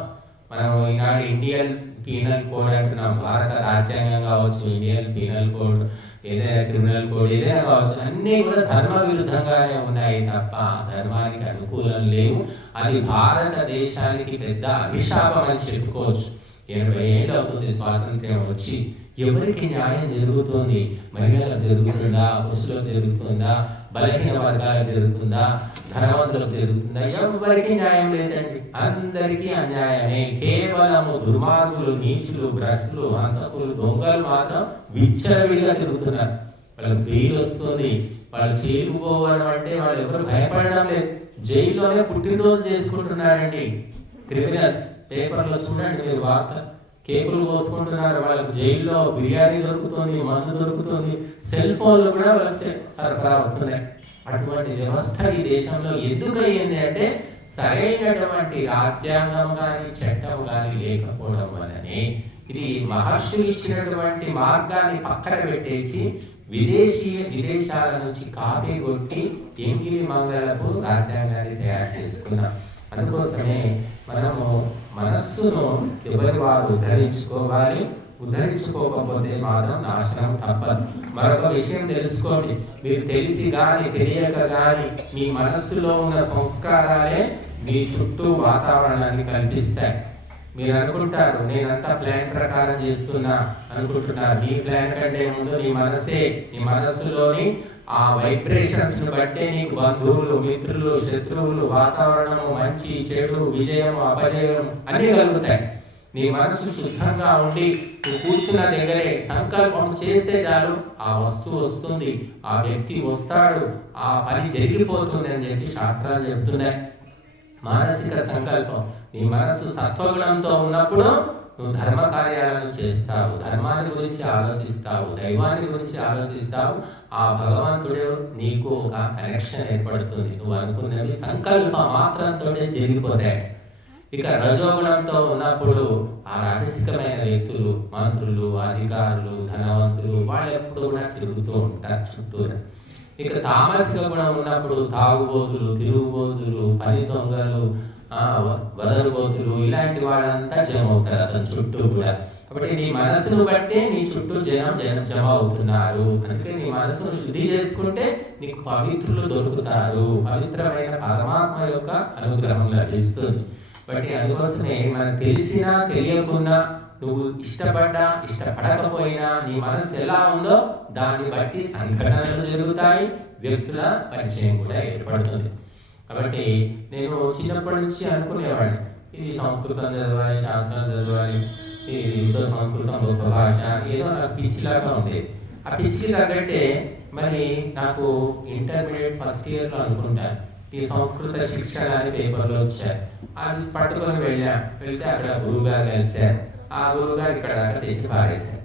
మనం ఈనాడు ఇండియన్ పీనల్ కోడ్ అంటున్నాం. భారత రాజ్యాంగం కావచ్చు, ఇండియన్ పీనల్ కోడ్, ఏదైనా క్రిమినల్ కోడ్ ఏదైనా కావచ్చు, అన్నీ కూడా ధర్మ విరుద్ధంగానే ఉన్నాయి తప్ప ధర్మానికి అనుకూలం లేవు. అది భారతదేశానికి పెద్ద అభిశాపం అని చెప్పుకోవచ్చు. 80 ఏళ్ళు అవుతుంది స్వాతంత్ర్యం వచ్చి. ఎవరికి న్యాయం జరుగుతుంది? మహిళలకు జరుగుతుందా? పురుషులకు జరుగుతుందా? బలహీన వర్గాలకు జరుగుతుందా? ధనవంతులకు జరుగుతుందా? ఎవరికి న్యాయం లేదండి. అందరికీ అన్యాయమే. కేవలము దుర్మార్గులు, నీచులు, భ్రష్టులు, హంతకులు, దొంగలు మాత్రం విచ్చలవిడిగా తిరుగుతున్నారు. వాళ్ళకి బెయిల్ వస్తుంది, వాళ్ళు జైలుకు పోవడం అంటే వాళ్ళు ఎవరు భయపడడం లేదు. జైల్లోనే పుట్టినరోజు చేసుకుంటున్నారండి క్రిమినల్స్. పేపర్లో చూడండి మీరు వార్త, కేకులు కోసుకుంటున్నారు. వాళ్ళకు జైల్లో బిర్యానీ దొరుకుతుంది, మందు దొరుకుతుంది, సెల్ ఫోన్లు కూడా వాళ్ళకి సరఫరా అవుతున్నాయి. అటువంటి వ్యవస్థ ఈ దేశంలో ఎందుకు అయ్యింది అంటే సరైనటువంటి రాజ్యాంగం కానీ చట్టం కానీ లేకపోవడం వల్లనే. ఇది మహర్షులు ఇచ్చినటువంటి మార్గాన్ని పక్కన పెట్టేసి విదేశాల నుంచి కాపీ కొట్టి ఎంగిలి మంగళపు రాజ్యాంగాన్ని తయారు చేసుకున్నాం. అందుకోసమే మనము మనస్సును ఎవరి వారు ఉద్ధరించుకోవాలి. ఉద్ధరించుకోకపోతే మాత్రం నాశనం తప్పదు. మరొక విషయం తెలుసుకోండి, మీరు తెలిసి కానీ తెలియక కానీ మీ మనస్సులో ఉన్న సంస్కారాలే మీ చుట్టూ వాతావరణాన్ని కల్పిస్తాయి. మీరు అనుకుంటారు నేనంతా ప్లాన్ ప్రకారం చేస్తున్నా అనుకుంటున్నారు. మీ ప్లాన్ కంటే ముందు నీ మనస్సులోని ఆ వైబ్రేషన్స్ ను బట్టే నీకు బంధువులు, మిత్రులు, శత్రువులు, వాతావరణము, మంచి చెడు, విజయం, అపజయం అన్ని కలుగుతాయి. నీ మనసు శుద్ధంగా ఉండి నువ్వు కూర్చున్న దగ్గరే సంకల్పం చేస్తే చాలు, ఆ వస్తువు వస్తుంది, ఆ వ్యక్తి వస్తాడు, ఆ పని జరిగిపోతుంది అని చెప్పి శాస్త్రాలు చెప్తున్నాయి. మానసిక సంకల్పం. నీ మనసు సత్వగుణంతో ఉన్నప్పుడు నువ్వు ధర్మ కార్యాలను చేస్తావు, ధర్మాన్ని గురించి ఆలోచిస్తావు, దైవాన్ని గురించి ఆలోచిస్తావు. ఆ భగవంతుడు నీకు ఒక కనెక్షన్ ఏర్పడుతుంది. నువ్వు అనుకున్నవి సంకల్ప మాత్రంతో జరిగిపోతాయి. ఇక రజోగుణంతో ఉన్నప్పుడు ఆ రాజసికమైన వ్యక్తులు, మంత్రులు, అధికారులు, ధనవంతులు వాళ్ళు ఎప్పుడు కూడా తిరుగుతూ ఉంటారు చుట్టూరా. ఇక తామసిక గుణం ఉన్నప్పుడు తాగుబోతులు, తిరుగుబోతులు, పని దొంగలు, వదరుబోతులు ఇలాంటి వాళ్ళంతా జమ అవుతారు అతని చుట్టూ కూడా. కాబట్టి నీ మనసును బట్టి నీ చుట్టూ జనం జమ అవుతున్నారు. అందుకే నీ మనసును శుద్ధి చేసుకుంటే నీకు పవిత్రులు దొరుకుతారు. పవిత్రమైన పరమాత్మ యొక్క అనుగ్రహం లభిస్తుంది. కాబట్టి అందుకోసమే మనకు తెలిసినా తెలియకున్నా, నువ్వు ఇష్టపడ్డా ఇష్టపడకపోయినా నీ మనసు ఎలా ఉందో దాన్ని బట్టి సంఘటనలు జరుగుతాయి, వ్యక్తుల పరిచయం కూడా ఏర్పడుతుంది. కాబట్టి నేను చిన్నప్పటి నుంచి అనుకునేవాడిని, ఇది సంస్కృతం చదవాలి, శాస్త్రం చదవాలి, ఇది సంస్కృతం గొప్ప భాష, ఏదో నాకు పిచ్చిలాగా ఉండేది. ఆ పిచ్చికి తగ్గట్టే మరి నాకు ఇంటర్మీడియట్ ఫస్ట్ ఇయర్లో అనుకుంటాను ఈ సంస్కృత శిక్షణ అని పేపర్లో వచ్చారు. అది పట్టుకొని వెళ్తే అక్కడ గురువు గారు కలిశారు. ఆ గురువు గారు ఇక్కడ తెచ్చి పారేశారు.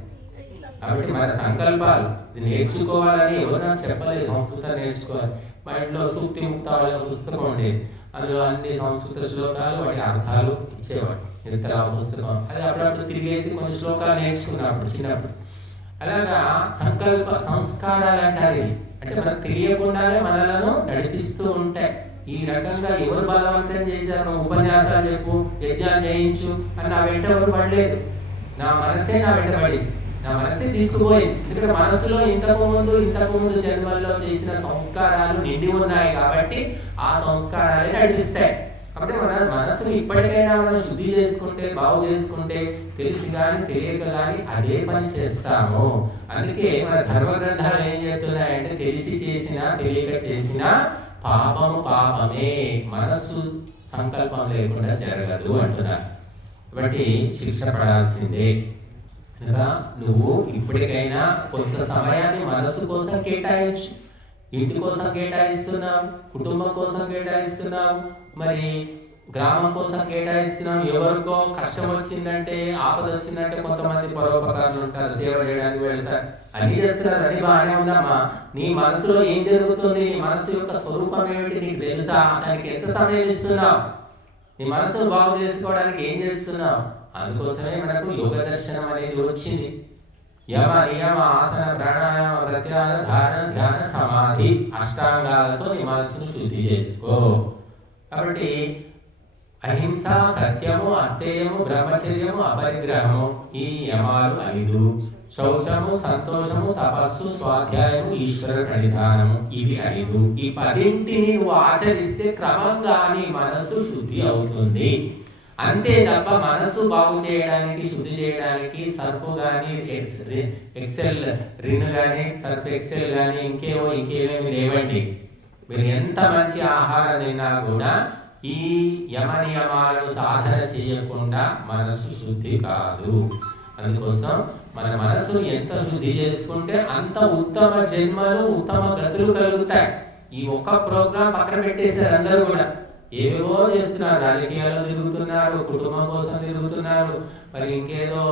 కాబట్టి మన సంకల్పాలు నేర్చుకోవాలని ఎవరు నాకు చెప్పలేదు. సంస్కృతం నేర్చుకోవాలి. మా ఇంట్లో సూక్తి ముక్తావళి పుస్తకం ఉండేది. అందులో అన్ని సంస్కృత శ్లోకాలు, వాటి అర్థాలు ఇచ్చేవాడు. ఇతర పుస్తకం అది అప్పుడప్పుడు తిరిగేసి కొన్ని శ్లోకాలు నేర్చుకున్నప్పుడు చిన్నప్పుడు. అలాగా సంకల్ప సంస్కారాలు అంటారు. అంటే మనకు తెలియకుండానే మనలను నడిపిస్తూ ఉంటాయి. ఈ రకంగా ఎవరు బలవంతం చేశారు, ఉపన్యాసాలు చెప్పు, యజ్ఞాలు చేయించు అని నా వెంట ఎవరు పడలేదు. నా మనసే నా వెంట పడింది, నా మనసే తీసుకుపోయింది. ఎందుకంటే మనసులో ఇంతకు ముందు జన్మల్లో చేసిన సంస్కారాలు నిండి ఉన్నాయి కాబట్టి ఆ సంస్కారాలే నడిపిస్తాయి. కాబట్టి మన మనసును ఇప్పటికైనా మనం శుద్ధి చేసుకుంటే, బాగు చేసుకుంటే, తెలిసి కానీ తెలియక కానీ అదే పని చేస్తాము. అందుకే మన ధర్మ గ్రంథాలు ఏం చెప్తున్నాయంటే తెలిసి చేసినా తెలియక చేసినా పాపము పాపమే, మనస్సు సంకల్పం లేకుండా జరగదు అంటున్నారు. కాబట్టి శిక్ష పడాల్సిందే. ఇంకా నువ్వు ఇప్పటికైనా కొంత సమయాన్ని మనసు కోసం కేటాయించు. ఇంటి కోసం కేటాయిస్తున్నావు, కుటుంబం కోసం కేటాయిస్తున్నావు, మరి గ్రామం కోసం కేటాయిస్తున్నాం. ఎవరికో కష్టం వచ్చిందంటే, ఆపద వచ్చిందంటే కొంతమంది పరోపకారులు ఉంటారు, సేవ చేయడానికి వెళ్తారు, అన్ని చేస్తున్నారు. అది బాగానే ఉందమ్మా. నీ మనసులో ఏం జరుగుతుంది, నీ మనసు యొక్క స్వరూపం ఏమిటి నీకు తెలుసా? దానికి ఎంత సమయం ఇస్తున్నావు? నీ మనసును బాగు చేసుకోవడానికి ఏం చేస్తున్నావు? అందుకోసమే మనకు యోగ దర్శనం అనేది వచ్చింది. యమ నియమ ఆసన ప్రాణాయామ ప్రత్యాహార ధారణ ధ్యాన సమాధి అష్టాంగాలతో నీ మనసును శుద్ధి చేసుకో. కాబట్టి అహింస, సత్యము, అస్థేయము, బ్రహ్మచర్యము, అపరిగ్రహము, ఈ యమాలు 5. శౌచము, సంతోషము, తపస్సు, స్వాధ్యాయము, ఈశ్వర ప్రణిధానము, ఇవి 5. ఈ 10ంటిని నువ్వు ఆచరిస్తే క్రమంగా నీ మనసు శుద్ధి అవుతుంది. అంతే తప్ప మనసు బాగు చేయడానికి, శుద్ధి చేయడానికి సర్ఫ్ కానీ, ఎక్సెల్ రిన్ కానీ, సర్ఫ్ ఎక్సెల్ కానీ ఇంకేమేమి లేవండి. మీరు ఎంత మంచి ఆహారం తిన్నా కూడా ఈ యమ నియమాలను సాధన చేయకుండా మనసు శుద్ధి కాదు. అందుకోసం మన మనసు ఎంత శుద్ధి చేసుకుంటే అంత ఉత్తమ జన్మలు, ఉత్తమ గతులు కలుగుతాయి. ఈ ఒక్క ప్రోగ్రాం పక్కన పెట్టేశారు అందరూ కూడా. ఏవేవో చేస్తున్నారు, రాజకీయాల్లో తిరుగుతున్నారు, కుటుంబం కోసం తిరుగుతున్నారు, మరి ఇంకేదో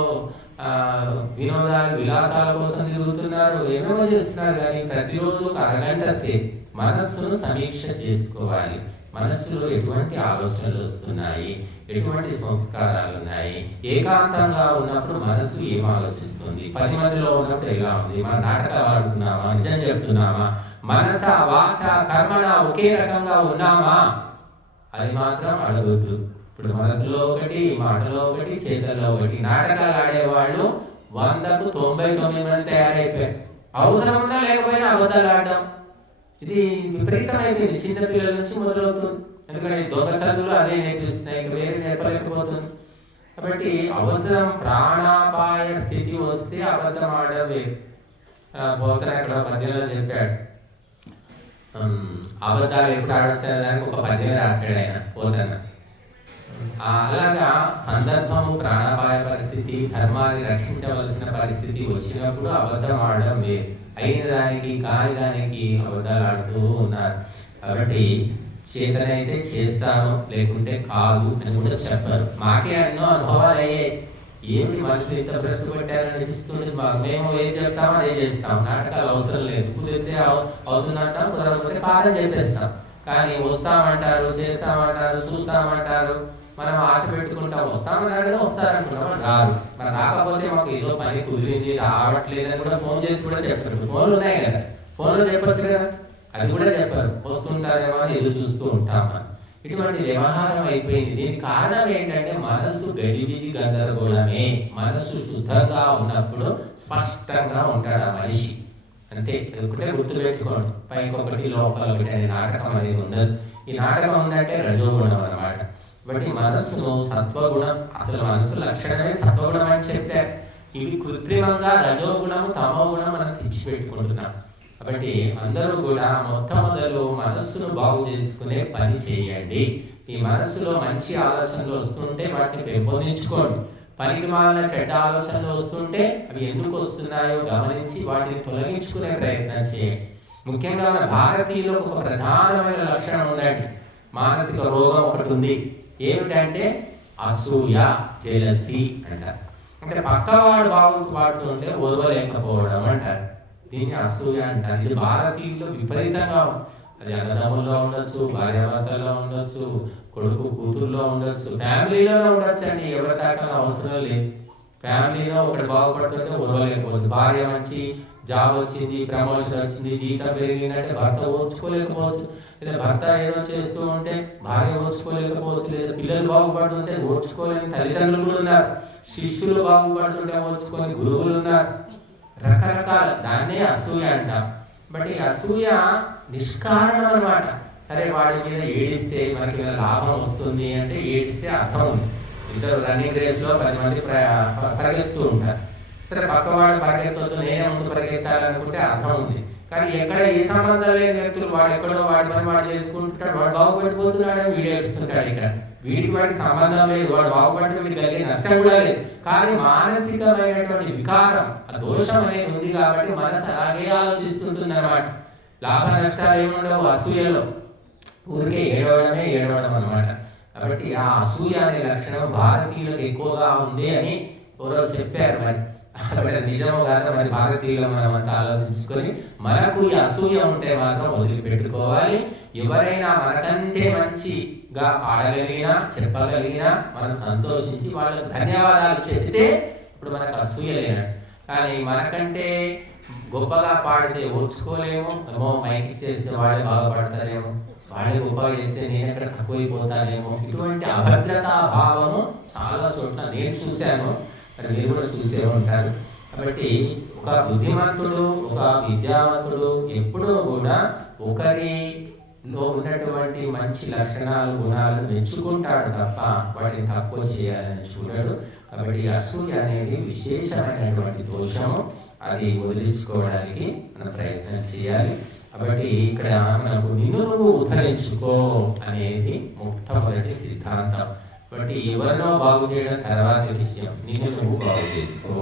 వినోదాలు, విలాసాల కోసం తిరుగుతున్నారు, ఏమేమో చేస్తున్నారు. కానీ ప్రతిరోజు అరగంట సేపు మనస్సును సమీక్ష చేసుకోవాలి. మనస్సులో ఎటువంటి ఆలోచనలు వస్తున్నాయి, ఎటువంటి సంస్కారాలు ఉన్నాయి, ఏకాంతంగా ఉన్నప్పుడు మనసు ఏం ఆలోచిస్తుంది, 10 మందిలో ఉన్నప్పుడు ఎలా ఉంది, మన నాటకాలు ఆడుతున్నామా, నిజం చెప్తున్నామా, మనస వాచ కర్మణ ఒకే రకంగా ఉన్నామా, అది మాత్రం అడగొద్దు. ఇప్పుడు మనసులో ఒకటి, మాటలో ఒకటి, చేతల్లో ఒకటి. నాటకాలు ఆడేవాళ్ళు 100కు 99 మంది తయారైపోయారు. అవసరం ఉన్నా లేకపోయినా అబద్ధాలు ఆడడం ఇది విపరీతమైపోయింది. చిన్నపిల్లల నుంచి మొదలవుతుంది. ఎందుకంటే దొంగ చదువులు అదే నేర్పిస్తున్నాయి, వేరే నేర్పలేకపోతుంది. కాబట్టి అవసరం ప్రాణాపాయ స్థితి వస్తే అబద్ధం ఆడడం వేరు. పోతన ఇక్కడ పద్యంలో చెప్పాడు, అబద్ధాలు ఎప్పుడు ఆడొచ్చారు దానికి ఒక పద్యం రాశాడు ఆయన పోతన. అలాగా సందర్భము, ప్రాణాపాయ పరిస్థితి, ధర్మాన్ని రక్షించవలసిన పరిస్థితి వచ్చినప్పుడు అబద్ధం ఆడడం వేరు. అయిన దానికి కాని దానికి అబద్ధాలు ఆడుతూ ఉన్నారు. కాబట్టి చేతనైతే చేస్తాను, లేకుంటే కాదు అని కూడా చెప్పరు. మాకే ఎన్నో అనుభవాలు అయ్యాయి. ఏమిటి మనుషులు ఇంత భ్రష్టు పెట్టారని అనిపిస్తుంది మాకు. మేము ఏం చెప్తామో అదే చేస్తాం. నాటకాలు అవసరం లేదు. కుదిరితే అవుతుందంటాం, కుదరకపోతే కాదని చెప్పేస్తాం. కానీ వస్తామంటారు, చేస్తామంటారు, చూస్తామంటారు. మనం ఆశ పెట్టుకుంటాం, వస్తామన్నారు కదా, వస్తారనుకున్నాం, రారు. మరి రాకపోతే మాకు ఏదో పని కుదిరింది, రావట్లేదని కూడా ఫోన్ చేసి కూడా చెప్పారు. ఫోన్లు ఉన్నాయి కదా, ఫోన్లో చెప్పచ్చు కదా, అది కూడా చెప్పారు. వస్తుంటారేమో అని ఎదురు చూస్తూ ఉంటాం. ఇటువంటి వ్యవహారం అయిపోయింది. దీనికి కారణం ఏంటంటే మనసు గజిబిజి గందరగోళమే. మనసు శుద్ధంగా ఉన్నప్పుడు స్పష్టంగా ఉంటాడు ఆ మనిషి. అంతే, ఒకటే గుర్తుపెట్టుకోండి. పైకి ఒకటి లోపల ఒకటి అనే నాటకం అనేది ఉండదు. ఈ నాటకం ఉందంటే రజోగుణం అన్నమాట. కాబట్టి మనస్సును సత్వగుణం, అసలు మనస్సు లక్షణమే సత్వగుణం అని చెప్పారు. ఇవి కృత్రిమంగా రజోగుణము, తమోగుణం మనం తెచ్చిపెట్టుకుంటున్నాం. కాబట్టి అందరూ కూడా మొట్టమొదలు మనస్సును బాగు చేసుకునే పని చేయండి. ఈ మనస్సులో మంచి ఆలోచనలు వస్తుంటే వాటిని పెంపొందించుకోండి. పనికి మాలిన చెడ్డ ఆలోచనలు వస్తుంటే అవి ఎందుకు వస్తున్నాయో గమనించి వాటిని తొలగించుకునే ప్రయత్నం చేయండి. ముఖ్యంగా మన భారతీయులకు ఒక ప్రధానమైన లక్షణం ఉందండి. మానసిక రోగం ఒకటి ఉంది. ఏమిటంటే అసూయ, జెలసీ అంటారు. అంటే పక్కవాడు బాగుపడుతుంటే ఓర్వలేకపోవడం అంటారు. దీన్ని అసూయ అంటారు. ఇది భారతీయుల్లో విపరీతంగా, అది అన్నదమ్ముల్లో ఉండొచ్చు, భార్యాభర్తల్లో ఉండొచ్చు, కొడుకు కూతుర్లో ఉండొచ్చు, ఫ్యామిలీలోనే ఉండొచ్చు అండి. ఎవరి దాకా అవసరం లేదు. ఫ్యామిలీలో ఒకటి బాగుపడుతుంటే ఓర్వలేకపోవచ్చు. భార్య మంచి జాబ్ వచ్చింది, ప్రమోషన్ వచ్చింది, జీతం పెరిగిందంటే భర్త ఓర్చుకోలేకపోవచ్చు. లేదా భర్త ఏదో చేస్తూ ఉంటే భార్య ఓర్చుకోలేకపోవచ్చు. లేదా పిల్లలు బాగుపడుతుంటే ఓర్చుకోలేని తల్లిదండ్రులు కూడా ఉన్నారు. శిష్యులు బాగుపడుతుంటే ఓర్చుకోని గురువులు ఉన్నారు. రకరకాల, దాన్నే అసూయ అంటాం. బట్ ఈ అసూయ నిష్కారణం అన్నమాట. సరే, వాడి మీద ఏడిస్తే మనకి లాభం వస్తుంది అంటే ఏడిస్తే అర్థం ఉంది. ఇద్దరు రన్నింగ్ రేస్లో 10 మంది పరిగెత్తూ ఉంటారు. సరే, పక్కవాడు పరిగెత్తొద్దు, నేనే ముందు పరిగెత్తాలనుకుంటే అర్థం ఉంది. కానీ ఎక్కడ ఏ సంబంధం లేని వ్యక్తులు వాడు ఎక్కడో వాడి పని వాడు చేసుకుంటుంటాడు, వాడు బాగుపడిపోతున్నాడు, వీడు ఏడుస్తుంటాడు. ఇక్కడ వీడికి వాడికి సంబంధం లేదు. వాడు బాగుపడితే వీడికి కలిగే నష్టం కూడా లేదు. కానీ మానసికమైనటువంటి వికారం, ఆ దోషం అనేది ఉంది కాబట్టి మనసు అలాగే ఆలోచిస్తుంటుంది అన్నమాట. లాభ నష్టాలు ఏముండవు అసూయలో, ఊరికే ఏడవడం అన్నమాట. కాబట్టి కాబట్టి ఆ అసూయ అనే లక్షణం భారతీయులకు ఎక్కువగా ఉంది అని ఎవరో చెప్పారు. మరి కాబట్టి నిజమో కాదు మరి భారతీయులు మనం అంతా ఆలోచించుకొని మనకు ఈ అసూయ ఉంటే మాత్రం వదిలిపెట్టుకోవాలి. ఎవరైనా మనకంటే మంచిగా పాడగలిగినా చెప్పగలిగినా మనం సంతోషించి వాళ్ళకి ధన్యవాదాలు చెప్తే ఇప్పుడు మనకు అసూయ లేనట్టు. కానీ మనకంటే గొప్పగా పాడితే ఓర్చుకోలేము, ఏమో మైకి చేస్తే వాళ్ళే బాగుపడతారేమో, వాళ్ళే గొప్పగా చెప్తే నేను ఎక్కడ తక్కువైపోతానేమో, ఇటువంటి అభద్రతా భావము చాలా చోట్ల నేను చూశాను, మరి మీరు కూడా చూసే ఉంటారు. కాబట్టి ఒక బుద్ధిమంతుడు, ఒక విద్యావంతుడు ఎప్పుడూ కూడా ఒకరిలో ఉన్నటువంటి మంచి లక్షణాలు గుణాలు మెచ్చుకుంటాడు తప్ప వాటిని తక్కువ చేయాలని చూడడు. కాబట్టి అసూయ అనేది విశేషమైనటువంటి దోషము, అది వదిలించుకోవడానికి మనం ప్రయత్నం చేయాలి. కాబట్టి ఇక్కడ మనకు నిన్ను నువ్వు ఉద్ధరించుకో అనేది మొట్టమొదటి సిద్ధాంతం. కాబట్టి ఎవరినో బాగు చేయడం తర్వాత విషయం, నిన్ను నువ్వు బాగు చేసుకో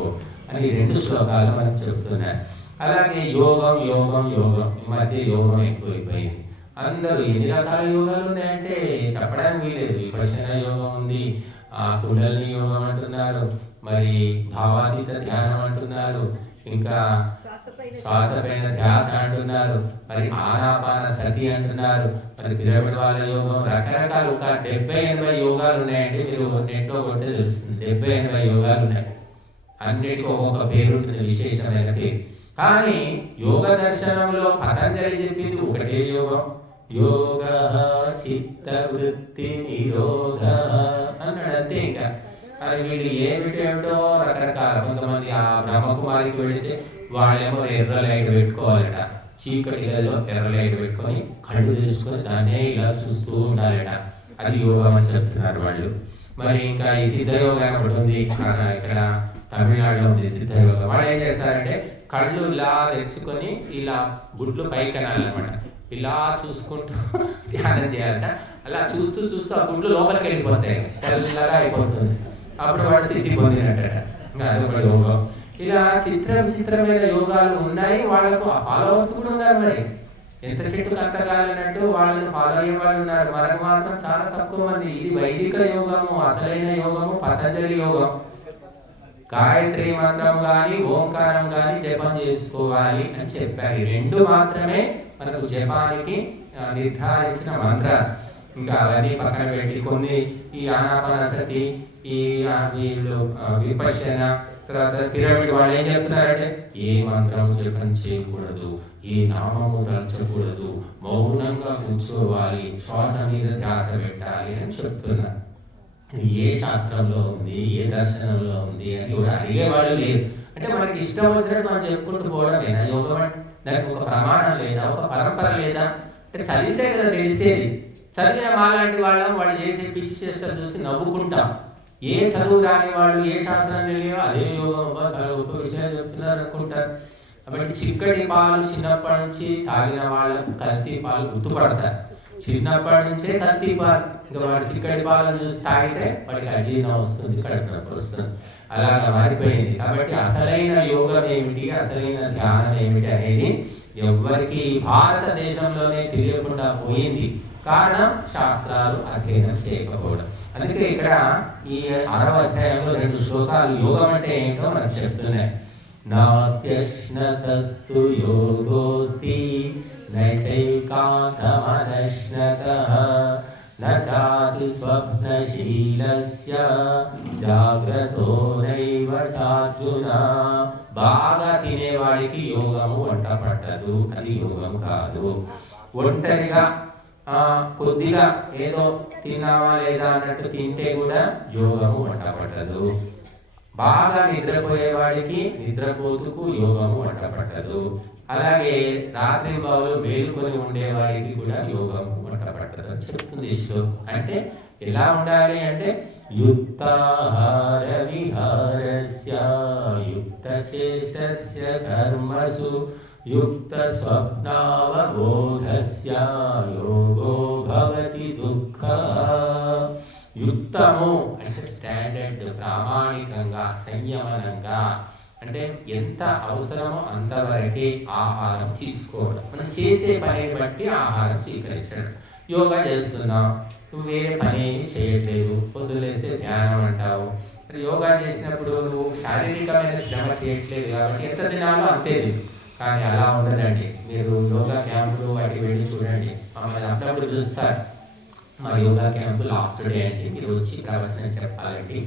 అని 2 శ్లోకాలు మనకు చెప్తున్నాయి. అలాగే యోగం యోగం యోగం, ఈ మధ్య యోగం ఎక్కువైపోయింది. అందరూ ఎన్ని రకాల యోగాలు ఉన్నాయంటే చెప్పడానికి వీలేదు. విపశ్యన యోగం ఉంది, కుండలిని యోగం అంటున్నారు, మరి భావాతీత ధ్యానం అంటున్నారు, ఇంకా శ్వాసపైన ధ్యాస అంటున్నారు, మరి ఆనాపాన సతి అంటున్నారు, మరి పిరమిడ్ వాళ్ళ యోగం, రకరకాల ఒక 70-80 యోగాలు ఉన్నాయండి. మీరు నెట్లో కొడితే తెలుస్తుంది. 70-80 యోగాలు ఉన్నాయి. అన్నిటికీ ఒక్కొక్క పేరు ఉంటుంది, విశేషమైన పేరు. కానీ యోగ దర్శనంలో పతంజలి చెప్పింది ఒకటే యోగం, యోగ చిత్త వృత్తి నిరోధ అన్నాడు, అంతే. ఇంకా అది వీళ్ళు ఏమిటేమిటో రకరకాల, కొంతమంది ఆ బ్రహ్మకుమారికి వెళితే వాళ్ళేమో ఎర్ర లైట్ పెట్టుకోవాలట, చీకటి గదిలో ఎర్ర లైట్ పెట్టుకొని కళ్ళు తెలుసుకొని దాన్నే ఇలా చూస్తూ ఉండాలట, అది యోగం అని చెప్తున్నారు వాళ్ళు. మరి ఇంకా ఈ సిద్ధయోగం ఒకటి ఉంది, ఇక్కడ తమిళనాడులో ఉంది సిద్ధయోగం. వాళ్ళు ఏం చేస్తారంటే కళ్ళు ఇలా తెచ్చుకొని ఇలా గుడ్లు పైకనాలన్నమాట, ఇలా చూసుకుంటూ ధ్యానం చేయాలట. అలా చూస్తూ చూస్తూ ఆ గుడ్లు లోపలికి వెళ్ళిపోతాయి, తెల్లగా అయిపోతుంది. అప్పుడు వాడు సిద్ధి పొందినట్టట. ఇంకా అదొక యోగం. ఇలా విచిత్రమైన యోగాలు ఉన్నాయి. వాళ్ళకు ఫాలోవర్స్ కూడా ఉన్నారు. మరి ఎంత చెట్టుకు అంత కాలినట్టు వాళ్ళని ఫాలో అయ్యే వాళ్ళు ఉన్నారు. మనకు మాత్రం చాలా తక్కువ మంది. ఇది వైదిక యోగము, అసలైన యోగము పతంజలి యోగం. గాయత్రి మంత్రం కానీ ఓంకారం కానీ జపం చేసుకోవాలి అని చెప్పారు. ఈ 2 మాత్రమే మనకు జపానికి నిర్ధారించిన మంత్రాలు. ఇంకా అవన్నీ పక్కన పెట్టి కొన్ని ఈ ఆనాపానసతి, ఈ వీళ్ళు విపశ్యన, తర్వాత పిరమిడ్ వాళ్ళు ఏం చెప్తున్నారంటే ఏ మంత్రము జపం చేయకూడదు, ఏ నామము తలచకూడదు, మౌనంగా కూర్చోవాలి, శ్వాస మీద ధ్యాస పెట్టాలి అని చెప్తున్నారు. ఏ శాస్త్రంలో ఉంది, ఏ దర్శనంలో ఉంది అని కూడా అడిగేవాళ్ళు లేరు. అంటే మనకి ఇష్టం వచ్చినట్టు మనం చెప్పుకుంటూ పోవడమేనా యోగం? దానికి ఒక ప్రమాణం లేదా, ఒక పరంపర లేదా? అంటే చదివితే కదా తెలిసేది. చదివిన మాలాంటి వాళ్ళం వాళ్ళు చేసే పిచ్చి చేష్టలు చూసి నవ్వుకుంటాం. ఏ చదువు రాని వాళ్ళు ఏ శాస్త్రం తెలియో అదే యోగం చాలా గొప్ప విషయాలు చెప్తున్నారు అనుకుంటారు. కాబట్టి చిక్కటి పాలు చిన్నప్పటి నుంచి తాగిన వాళ్ళకు కల్తీ పాలు గుర్తుపడతారు. చిన్నప్పటి నుంచే కల్తీ పాలు, ఇంకా వాడు చిక్కటి పాలను చూసి తాగితే వాడికి అజీర్ణం వస్తుంది, కడుపు నొప్పి వస్తుంది. అలాగా మారిపోయింది. కాబట్టి అసలైన యోగం ఏమిటి, అసలైన ధ్యానం ఏమిటి అనేది ఎవ్వరికి భారతదేశంలోనే తెలియకుండా పోయింది. కారణం శాస్త్రాలు అధ్యయనం చేయకపోవడం. అందుకే ఇక్కడ ఈ 6వ అధ్యాయంలో 2 శ్లోకాలు యోగం అంటే ఏంటో మనకు చెప్తున్నాయి. నాత్యశ్నతస్తు యోగోస్తి నైచైకాంతమనశ్నతః నచాతి స్వప్నశీలస్య జాగ్రతో నైవ చార్జున. బాగా తినేవాడికి యోగము వంట పట్టదు, అది యోగం కాదు. ఒంటరిగా కొద్దిగా ఏదో తిన్నావా లేదా అన్నట్టు తింటే కూడా యోగము వంట పట్టదు. బాగా నిద్రపోయేవాడికి నిద్రపోతుకు యోగము వంట పట్టదు. అలాగే రాత్రి బావులు మేలుకొని ఉండేవాడికి కూడా యోగము వంట పట్టదు అని చెప్తుంది శ్లోకం. అంటే ఎలా ఉండాలి అంటే యుక్తాహార విహారస్య యుక్త చేష్టస్య కర్మసు యుక్త స్వప్నావబోధస్య యోగో భవతి దుఃఖః. యుక్తము అంటే స్టాండర్డ్, ప్రామాణికంగా, సంయమనంగా, అంటే ఎంత అవసరమో అంతవరకే ఆహారం తీసుకోవడం, మనం చేసే పనిని బట్టి ఆహారం స్వీకరించడం. యోగా చేస్తున్నాం, నువ్వు వేరే పని ఏమి చేయట్లేదు, పొద్దులేస్తే ధ్యానం అంటావు. యోగా చేసినప్పుడు నువ్వు శారీరకమైన శ్రమ చేయట్లేదు కాబట్టి ఎంత తినాలో అంతే. కానీ అలా ఉండదండి. మీరు యోగా క్యాంపులు వాటికి వెళ్ళి చూడండి, మమ్మల్ని అప్పుడప్పుడు చూస్తారు. మా యోగా క్యాంపు లాస్ట్ డే అండి, మీరు వచ్చి ప్రవచనం చెప్పాలండి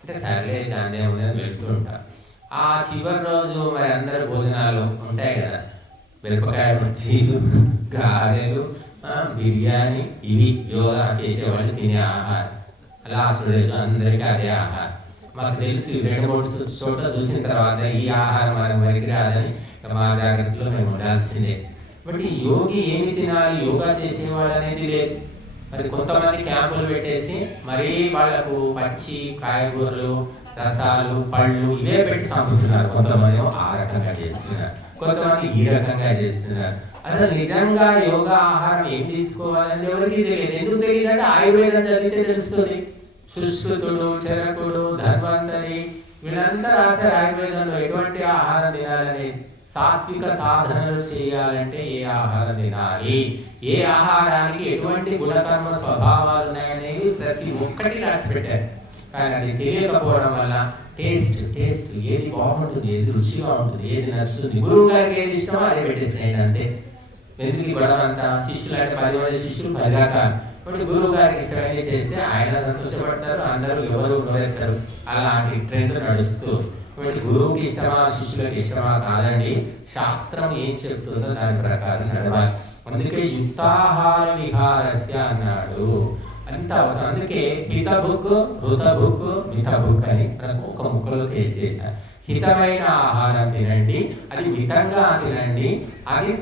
అంటే సర్లే దాన్ని ఉందని వెళ్తూ ఉంటారు. ఆ చివరి రోజు మరి అందరు భోజనాలు ఉంటాయి కదా, మిరపకాయ బజ్జీలు, గారెలు, బిర్యానీ, ఇవి యోగా చేసేవాళ్ళు తినే ఆహారం. లాస్ట్ రోజు అందరికీ అదే ఆహారం. మాకు తెలిసి 2-3 చోట్ల చూసిన తర్వాత ఈ ఆహారం మనకు మరికి రాదని మా జాగ్రత్తలో మేము ఉండాల్సిందే. బట్ ఈ యోగి ఏమి తినాలి, యోగా చేసేవాళ్ళు అనేది లేదు. మరి కొంతమంది క్యాంపులు పెట్టేసి మరీ వాళ్లకు పచ్చి కాయగూరలు, రసాలు, పళ్ళు ఇవే పెట్టి చంపుతున్నారు. కొంతమంది ఆ రకంగా చేస్తున్నారు, కొంతమంది ఈ రకంగా చేస్తున్నారు. అసలు నిజంగా యోగా ఆహారం ఏం తీసుకోవాలని ఎవరికి తెలియదు. ఎందుకు తెలియదంటే ఆయుర్వేదం చదివితే తెలుస్తుంది. సుశ్రుతుడు, చరకుడు, ధన్వంతరి వీళ్ళందరూ రాశారు ఆయుర్వేదంలో ఎటువంటి ఆహారం తినాలని. సాత్విక సాధనలు చేయాలంటే ఏ ఆహారం తినాలి, ఏ ఆహారానికి ఎటువంటి గుణకర్మ స్వభావాలు ఉన్నాయనేది ప్రతి ఒక్కటి రాసి పెట్టారు. కానీ అది తెలియకపోవడం వల్ల టేస్ట్ ఏది బాగుంటుంది, ఏది రుచిగా ఉంటుంది, ఏది నచ్చుతుంది, గురువు గారికి ఏది ఇష్టమో అదే పెట్టేసేయండి అంతే. ఎందుకు గొడవంతా? శిష్యులు అంటే 10 మంది శిష్యులు 10 రకాలు. ఇప్పుడు గురువు గారికి ఇష్టమైనది చేస్తే ఆయన సంతోషపడతారు, అందరూ ఎవరు నోరెత్తారు. అలాంటి ట్రెండ్ నడుస్తూ కాబట్టి గురువుకి ఇష్టమా శిష్యులకు ఇష్టమా కాదండి, శాస్త్రం ఏం చెప్తుందో దాని ప్రకారం నడవాలి. అందుకే యుక్తాహార విహారస్య అన్నాడు. అంత అవసరం. అందుకే హిత బుక్, హృత బుక్, మిత బుక్ అని మనకు ఒక ముక్కలో చేశారు. హితమైన ఆహారం తినండి, అది మితంగా తినండి, అది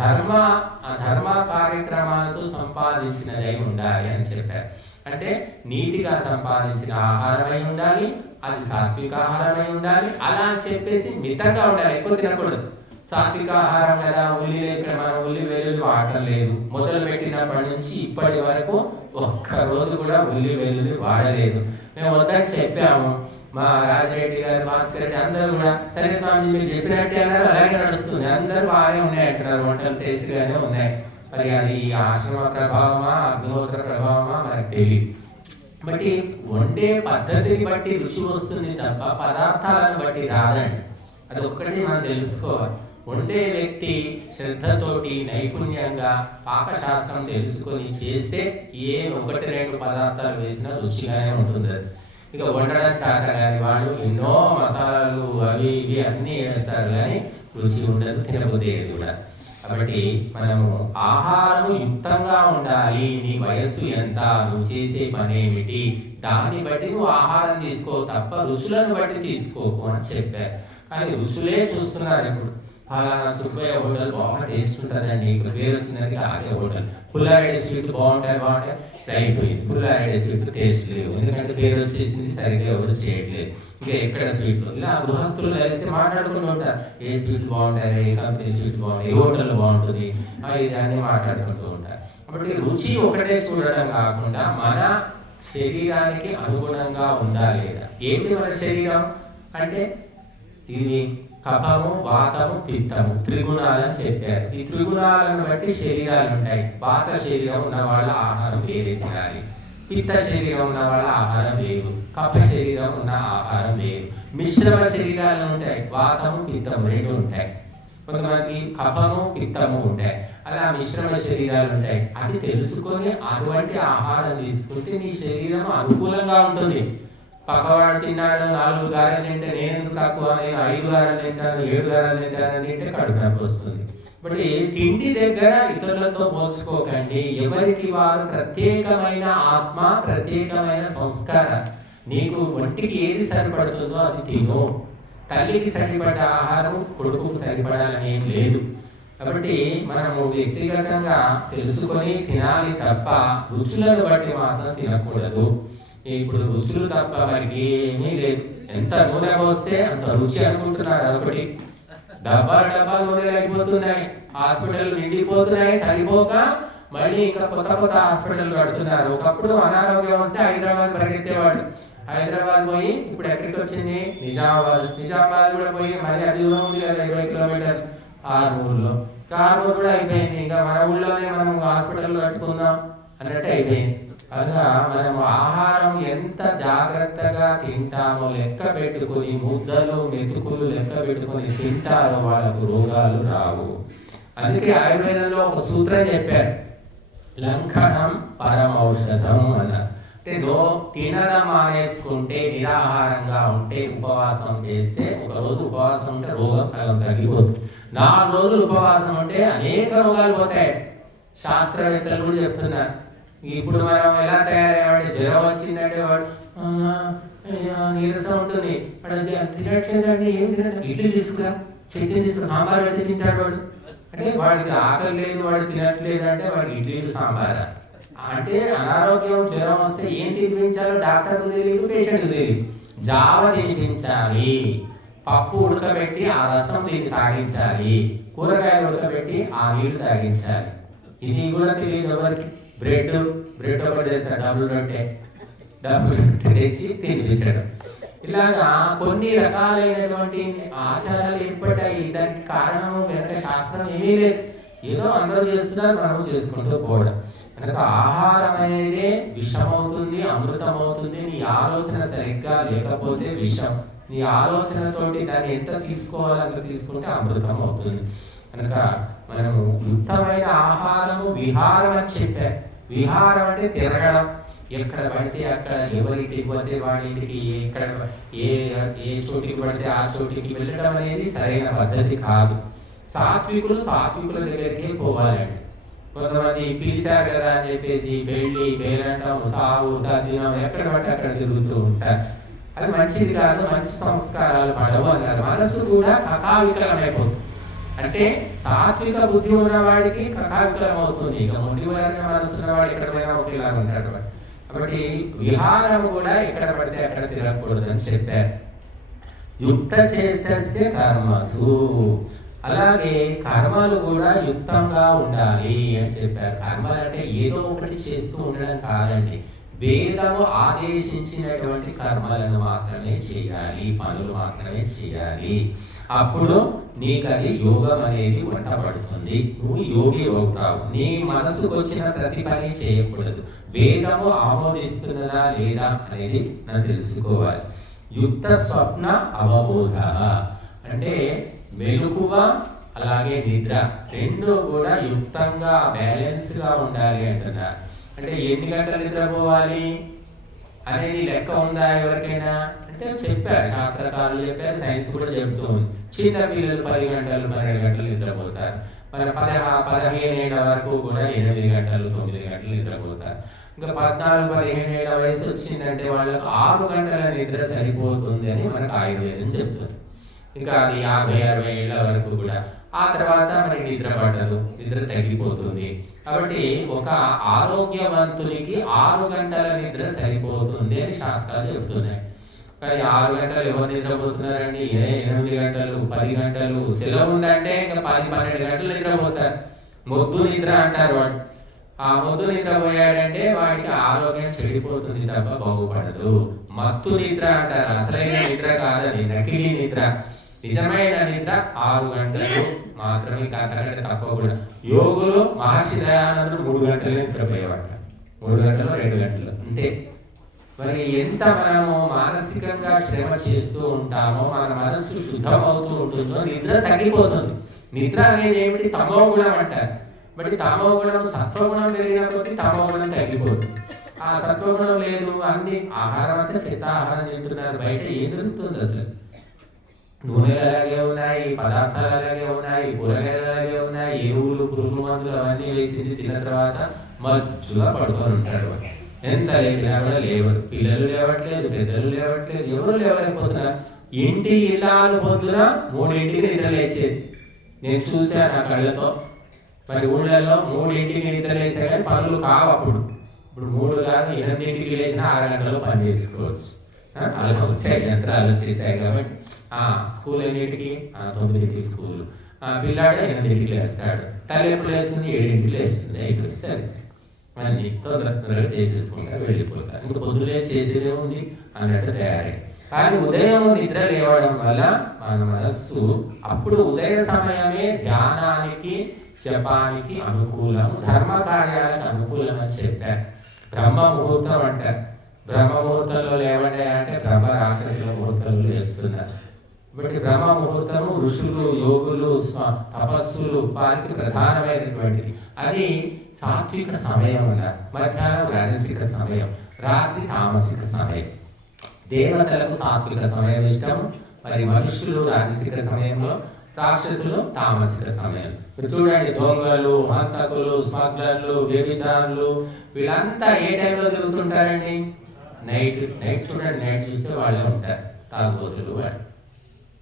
ధర్మ కార్యక్రమాలతో సంపాదించినదై ఉండాలి అని చెప్పారు. అంటే నీతిగా సంపాదించిన ఆహారమై ఉండాలి, అది సాత్విక ఆహారమై ఉండాలి. అలా అని చెప్పేసి మితంగా ఉండాలి, ఎక్కువ తినకూడదు. సాత్విక ఆహారం కదా, మనం ఉల్లి వెల్లుల్లి వాడటం లేదు. మొదలు పెట్టినప్పటి నుంచి ఇప్పటి వరకు ఒక్కరోజు కూడా ఉల్లి వెల్లుల్లి వాడలేదు. మేము వద్దని చెప్పాము. మా రాజిరెడ్డి గారు, భాస్కర్ రెడ్డి అందరూ కూడా సరే స్వామి మీరు చెప్పినట్టే అన్నారు, అలాగే నడుస్తుంది, అందరూ బాగానే ఉన్నాయి అంటున్నారు, వంటలు టేస్ట్గానే ఉన్నాయి. మరి అది ఆశ్రమ ప్రభావమా అగ్నిహోత్ర ప్రభావమా మనకు తెలియదు. బట్టి వండే పద్ధతిని బట్టి రుచి వస్తుంది తప్ప పదార్థాలను బట్టి రాదండి. అది ఒక్కటి మనం తెలుసుకోవాలి. వండే వ్యక్తి శ్రద్ధతోటి నైపుణ్యంగా పాకశాస్త్రం తెలుసుకొని చేస్తే ఏ 1-2 పదార్థాలు వేసినా రుచిగానే ఉంటుంది. అది ఇక వండడం చాట కానీ వాళ్ళు ఎన్నో మసాలాలు అవి ఇవి అన్నీ వేస్తారు కానీ రుచి ఉండదు, తినబుద్ధి కూడా. కాబట్టి మనము ఆహారం యుక్తంగా ఉండాలి. నీ వయస్సు ఎంత, నువ్వు చేసే పని ఏమిటి, దాన్ని బట్టి నువ్వు ఆహారం తీసుకో తప్ప రుచులను బట్టి తీసుకోకు అని చెప్పారు. కానీ రుచులే చూస్తున్నారు ఇప్పుడు. ఫలానా సుబ్బయ్య హోటల్ బాగా టేస్ట్ ఉంటుందండి, ఇప్పుడు పేరు వచ్చినది అదే హోటల్. పుల్లారెడ్డి స్వీట్ బాగుంటాయి అయిపోయింది. పుల్లారెడ్డి స్వీట్ టేస్ట్ లేవు, ఎందుకంటే పేరు వచ్చేసింది, సరిగ్గా ఎవరు చేయట్లేదు. ఇంకా ఎక్కడ స్వీట్లు ఇలా గృహస్థులు కలిస్తే మాట్లాడుకుంటూ ఉంటారు, ఏ స్వీట్ బాగుంటాయి, ఏ కంపెనీ స్వీట్ బాగుంటాయి, ఏ హోటల్ బాగుంటుంది, ఇదాన్ని మాట్లాడుకుంటూ ఉంటారు. కాబట్టి రుచి ఒకటే చూడడం కాకుండా మన శరీరానికి అనుగుణంగా ఉందా లేదా. ఏంటి మన శరీరం అంటే ఇది కఫము, వాతము, పిత్తము, త్రిగుణాలని చెప్పారు. ఈ త్రిగుణాలను బట్టి శరీరాలు ఉంటాయి. వాత శరీరం ఉన్న వాళ్ళ ఆహారం వేరే తినాలి, పిత్త శరీరం ఉన్న వాళ్ళ ఆహారం వేరు, కఫ శరీరం ఉన్న ఆహారం వేరు. మిశ్రమ శరీరాలు ఉంటాయి, వాతము పిత్తము 2 ఉంటాయి. కొంతమంది కఫము పిత్తము ఉంటాయి, అలా మిశ్రమ శరీరాలు ఉంటాయి. అది తెలుసుకొని అటువంటి ఆహారం తీసుకుంటే నీ శరీరం అనుకూలంగా ఉంటుంది. పక్కవాడు తిన్నాడు 4 గారెలు తింటే నేను ఎందుకు తక్కువ, నేను 5 గారెలు తింటాను, 7 గారెలు తింటాను తింటే కడుపు నొప్పి వస్తుంది. బట్ తిండి దగ్గర ఇతరులతో పోల్చుకోకండి. ఎవరికి వారు ప్రత్యేకమైన ఆత్మ, ప్రత్యేకమైన సంస్కారం. నీకు ఒంటికి ఏది సరిపడుతుందో అది తిను. తల్లికి సరిపడే ఆహారం కొడుకుకు సరిపడాలని ఏం లేదు. కాబట్టి మనము వ్యక్తిగతంగా తెలుసుకొని తినాలి తప్ప రుచులను బట్టి మాత్రం తినకూడదు. ఇప్పుడు రుచులు తప్ప మనకి ఏమీ లేదు. ఎంత నూనె పోస్తే అంత రుచి అనుకుంటున్నారు. అదొకటి. డబ్బాలు నూనె అయిపోతున్నాయి, హాస్పిటల్ నిండిపోతున్నాయి, సరిపోక మళ్ళీ ఇంకా కొత్త హాస్పిటల్ కడుతున్నారు. ఒకప్పుడు అనారోగ్యం వస్తే హైదరాబాద్ పరిగెత్తేవాడు. హైదరాబాద్ పోయి ఇప్పుడు ఎక్కడికి వచ్చింది, నిజామాబాద్ కూడా పోయి మరి అది దూరం ఉంది కదా, 20 కిలోమీటర్లు. కారులో కూడా అయిపోయింది. ఇంకా మన ఊళ్ళోనే మనం హాస్పిటల్ కట్టుకుందాం అన్నట్టు అయిపోయింది. అనగా మనం ఆహారం ఎంత జాగ్రత్తగా తింటామో లెక్క పెట్టుకొని, ముద్దలు మెతుకులు లెక్క పెట్టుకొని తింటారో వాళ్ళకు రోగాలు రావు. అందుకే ఆయుర్వేదంలో ఒక సూత్రం చెప్పారు, లంఘనం పరమౌషధం అన్నారు. అంటే తినడం మానేసుకుంటే, నిరాహారంగా ఉంటే, ఉపవాసం చేస్తే, ఒక రోజు ఉపవాసం ఉంటే రోగం సగం తగ్గిపోతుంది. 4 రోజులు ఉపవాసం ఉంటే అనేక రోగాలు పోతాయి. శాస్త్రవేత్తలు కూడా చెప్తున్నారు. ఇప్పుడు మనం ఎలా తయారయ్యామంటే, జ్వరం వచ్చిందంటే వాడు నీరసం ఉంటుంది, వాడు తినట్లేదండి, ఏం తినట్లేదు, ఇడ్లీ తీసుకురా, చట్నీ తీసుకురా, సాంబార్ పెడితే తింటాడు వాడు. అంటే వాడికి ఆకలి లేదు, వాడు తినట్లేదు అంటే వాడికి ఇడ్లీలు సాంబారా? అంటే అనారోగ్యం జ్వరం వస్తే ఏం తినిపించాలో డాక్టర్కు తెలియదు, పేషెంట్కి తెలియదు. జావ తినిపించాలి, పప్పు ఉడకబెట్టి ఆ రసం దీన్ని తాగించాలి, కూరగాయలు ఉడకబెట్టి ఆ నీళ్లు తాగించాలి. ఇది కూడా తెలియదు ఎవరికి. బ్రెడ్ ఒకటి చేస్తారు, డబుల్ రొట్టె తెచ్చి తినిపించడం. ఇలాగా కొన్ని రకాలైనటువంటి ఆచారాలు ఏర్పడ్డాయి. దానికి కారణం వెనక శాస్త్రం ఏమీ లేదు, ఏదో అందరూ చేస్తున్నారు, మనం చేసుకుంటూ పోవడం. కనుక ఆహారం అనేది విషం అవుతుంది, అమృతం అవుతుంది. నీ ఆలోచన సరిగ్గా లేకపోతే విషం, నీ ఆలోచనతోటి దాన్ని ఎంత తీసుకోవాలో అంత తీసుకుంటే అమృతం అవుతుంది. కనుక మనము యుక్తమైన ఆహారము విహారం అని చెప్పారు. విహారం అంటే తిరగడం, ఎక్కడ పడితే అక్కడ, ఎవరింటికి పోతే వాళ్ళింటికి, ఎక్కడ ఏ చోటికి పడితే ఆ చోటికి వెళ్ళడం అనేది సరైన పద్ధతి కాదు. సాత్వికుల దగ్గరికి పోవాలండి. కొంతమంది పిలిచారు కదా అని చెప్పేసి పెళ్లి, పేరంటం, సాగు, తద్దినం ఎక్కడ పడితే అక్కడ తిరుగుతూ ఉంటారు. అది మంచిది కాదు, మంచి సంస్కారాలు పడవు అన్నారు. మనసు కూడా కకావికలమైపోతుంది. అంటే సాత్విక బుద్ధి ఉన్నవాడికి కకావికలం అవుతుంది. ఇక మొండివారిని మనసు ఉన్నవాడు ఎక్కడ పోయినా ఒకేలా ఉంటాడు. కాబట్టి విహారం కూడా ఎక్కడ పడితే అక్కడ తిరగకూడదని చెప్పారు. యుక్త చేస్తే కర్మసు, అలాగే కర్మలు కూడా యుక్తంగా ఉండాలి అని చెప్పారు. కర్మలు అంటే ఏదో ఒకటి చేస్తూ ఉండడం కాదండి, వేదము ఆదేశించినటువంటి కర్మలను మాత్రమే చేయాలి, పనులు మాత్రమే చేయాలి. అప్పుడు నీకు అది యోగం అనేది వంటపడుతుంది, నువ్వు యోగి అవుతావు. నీ మనసుకు వచ్చిన ప్రతి పని చేయకూడదు, వేదము ఆమోదిస్తున్నదా లేదా అనేది మనం తెలుసుకోవాలి. యుక్త స్వప్న అవబోధ అంటే మెలకువ అలాగే నిద్ర రెండు కూడా యుక్తంగా బ్యాలెన్స్గా ఉండాలి అంటున్నారు. అంటే ఎన్ని గంటలు నిద్రపోవాలి అనేది లెక్క ఉందా ఎవరికైనా అంటే చెప్పారు, శాస్త్రకారులు చెప్పారు, సైన్స్ కూడా చెబుతూ ఉంది. చిన్న పిల్లలు 10 గంటలు 12 గంటలు నిద్రపోతారు. మరి 15 ఏళ్ళ వరకు కూడా 8 గంటలు 9 గంటలు నిద్రపోతారు. ఇంకా 14-15 ఏళ్ళ వయసు వచ్చిందంటే వాళ్ళకు 6 గంటల నిద్ర సరిపోతుంది అని మనకు ఆయుర్వేదం చెప్తుంది. ఇంకా అది 50-60 ఏళ్ళ వరకు కూడా. ఆ తర్వాత మనకి నిద్ర పట్టదు, నిద్ర తగ్గిపోతుంది. కాబట్టి ఒక ఆరోగ్యవంతునికి 6 గంటల నిద్ర సరిపోతుంది అని శాస్త్రాలు చెప్తున్నాయి. కానీ 6 గంటలు ఎవరు నిద్రపోతున్నారండి? 8 గంటలు 10 గంటలు. సెలవు ఉందంటే ఇంకా 10-12 గంటలు నిద్రపోతారు. మొద్దు నిద్ర అంటారు వాడు. ఆ మొద్దు నిద్రపోయాడంటే వాడికి ఆరోగ్యం చెడిపోతుంది తప్ప బాగుపడదు. మత్తు నిద్ర అంటారు, అసలైన నిద్ర కాదని, నకిలీ నిద్ర. నిజమైన నిద్ర 6 గంటలు మాత్రమే, అంతకంటే తక్కువ కూడా. యోగులు మహర్షి దయానందుడు 3 గంటలు నిద్రపోయేవాడు. 3 గంటలు 2 గంటలు అంతే. మరి ఎంత మనము మానసికంగా శ్రమ చేస్తూ ఉంటామో మన మనసు శుద్ధమవుతూ ఉంటుందో నిద్ర తగ్గిపోతుంది. నిద్ర అనేది ఏమిటి? తమో గుణం అంటారు. బట్ తమో గుణం సత్వగుణం పెరిగిన కొద్దీ తమో గుణం తగ్గిపోతుంది. ఆ సత్వగుణం లేదు, అన్ని ఆహారం అంతా చెత్త ఆహారం తింటున్నారు. బయట ఏం దొరుకుతుంది అసలు? నూనెలు అలాగే ఉన్నాయి, పదార్థాలు అలాగే ఉన్నాయి, కూరగాయలు అలాగే ఉన్నాయి, ఎరువులు, పురుగు మందులు అవన్నీ వేసింది తిన్న తర్వాత మజ్జుగా పడుకొని ఉంటారు. ఎంత లేపినా కూడా లేవరు. పిల్లలు లేవట్లేదు, పెద్దలు లేవట్లేదు, ఎవరు లేవలేకపోతున్నారు. ఇంటి ఇల్లాలు పొద్దున 3ంటికి నిద్ర లేచేది నేను చూశాను నా కళ్ళతో. మరి ఊళ్ళలో 3ంటికి నిద్ర లేచే కానీ పనులు కావు అప్పుడు. ఇప్పుడు 3 కాదు 8ంటికి లేచినా 6 గంటలు పని చేసుకోవచ్చు. అలా వచ్చాయి, యంత్రాలు వచ్చేసాయి. కాబట్టి స్కూల్ ఎన్నింటికి? 9ంటికి స్కూల్. పిల్లాడు 8ంటికి లేస్తాడు. తల్లి ఎప్పుడు లేస్తుంది? 7ంటికి లేస్తుంది. అయిపోయింది, సరే అన్ని తొందరగా చేసేసుకుంటారు, వెళ్ళిపోతారు. ఇంకా పొద్దునే చేసేదే ఉంది అన్నట్టు తయారై. కానీ ఉదయం నిద్ర లేవడం వల్ల మన మనస్సు అప్పుడు ఉదయ సమయమే ధ్యానానికి జపానికి అనుకూలం, ధర్మ కార్యాలకు అనుకూలం అని చెప్పారు. బ్రహ్మ ముహూర్తం అంటారు. బ్రహ్మ ముహూర్తంలో లేవండి అంటే బ్రహ్మ రాక్షసుల ముహూర్తంలో వేస్తున్నారు. కాబట్టి బ్రహ్మ ముహూర్తము ఋషులు, యోగులు, తపస్సులు వారికి ప్రధానమైనటువంటిది. అది సాత్విక సమయం అన్నారు. మధ్యాహ్నం రాజసిక సమయం, రాత్రి తామసిక సమయం. దేవతలకు సాత్విక సమయం ఇష్టం, మరి మనుషులు రాజసిక సమయంలో, రాక్షసులు తామసిక సమయం. చూడండి, దొంగలు, హంతకులు, స్మగ్లర్లు, వ్యభిచారులు వీళ్ళంతా ఏ టైంలో తిరుగుతుంటారండి? నైట్. చూడండి, నైట్ చూస్తే వాళ్ళే ఉంటారు, తాగుబోతులు వాళ్ళు.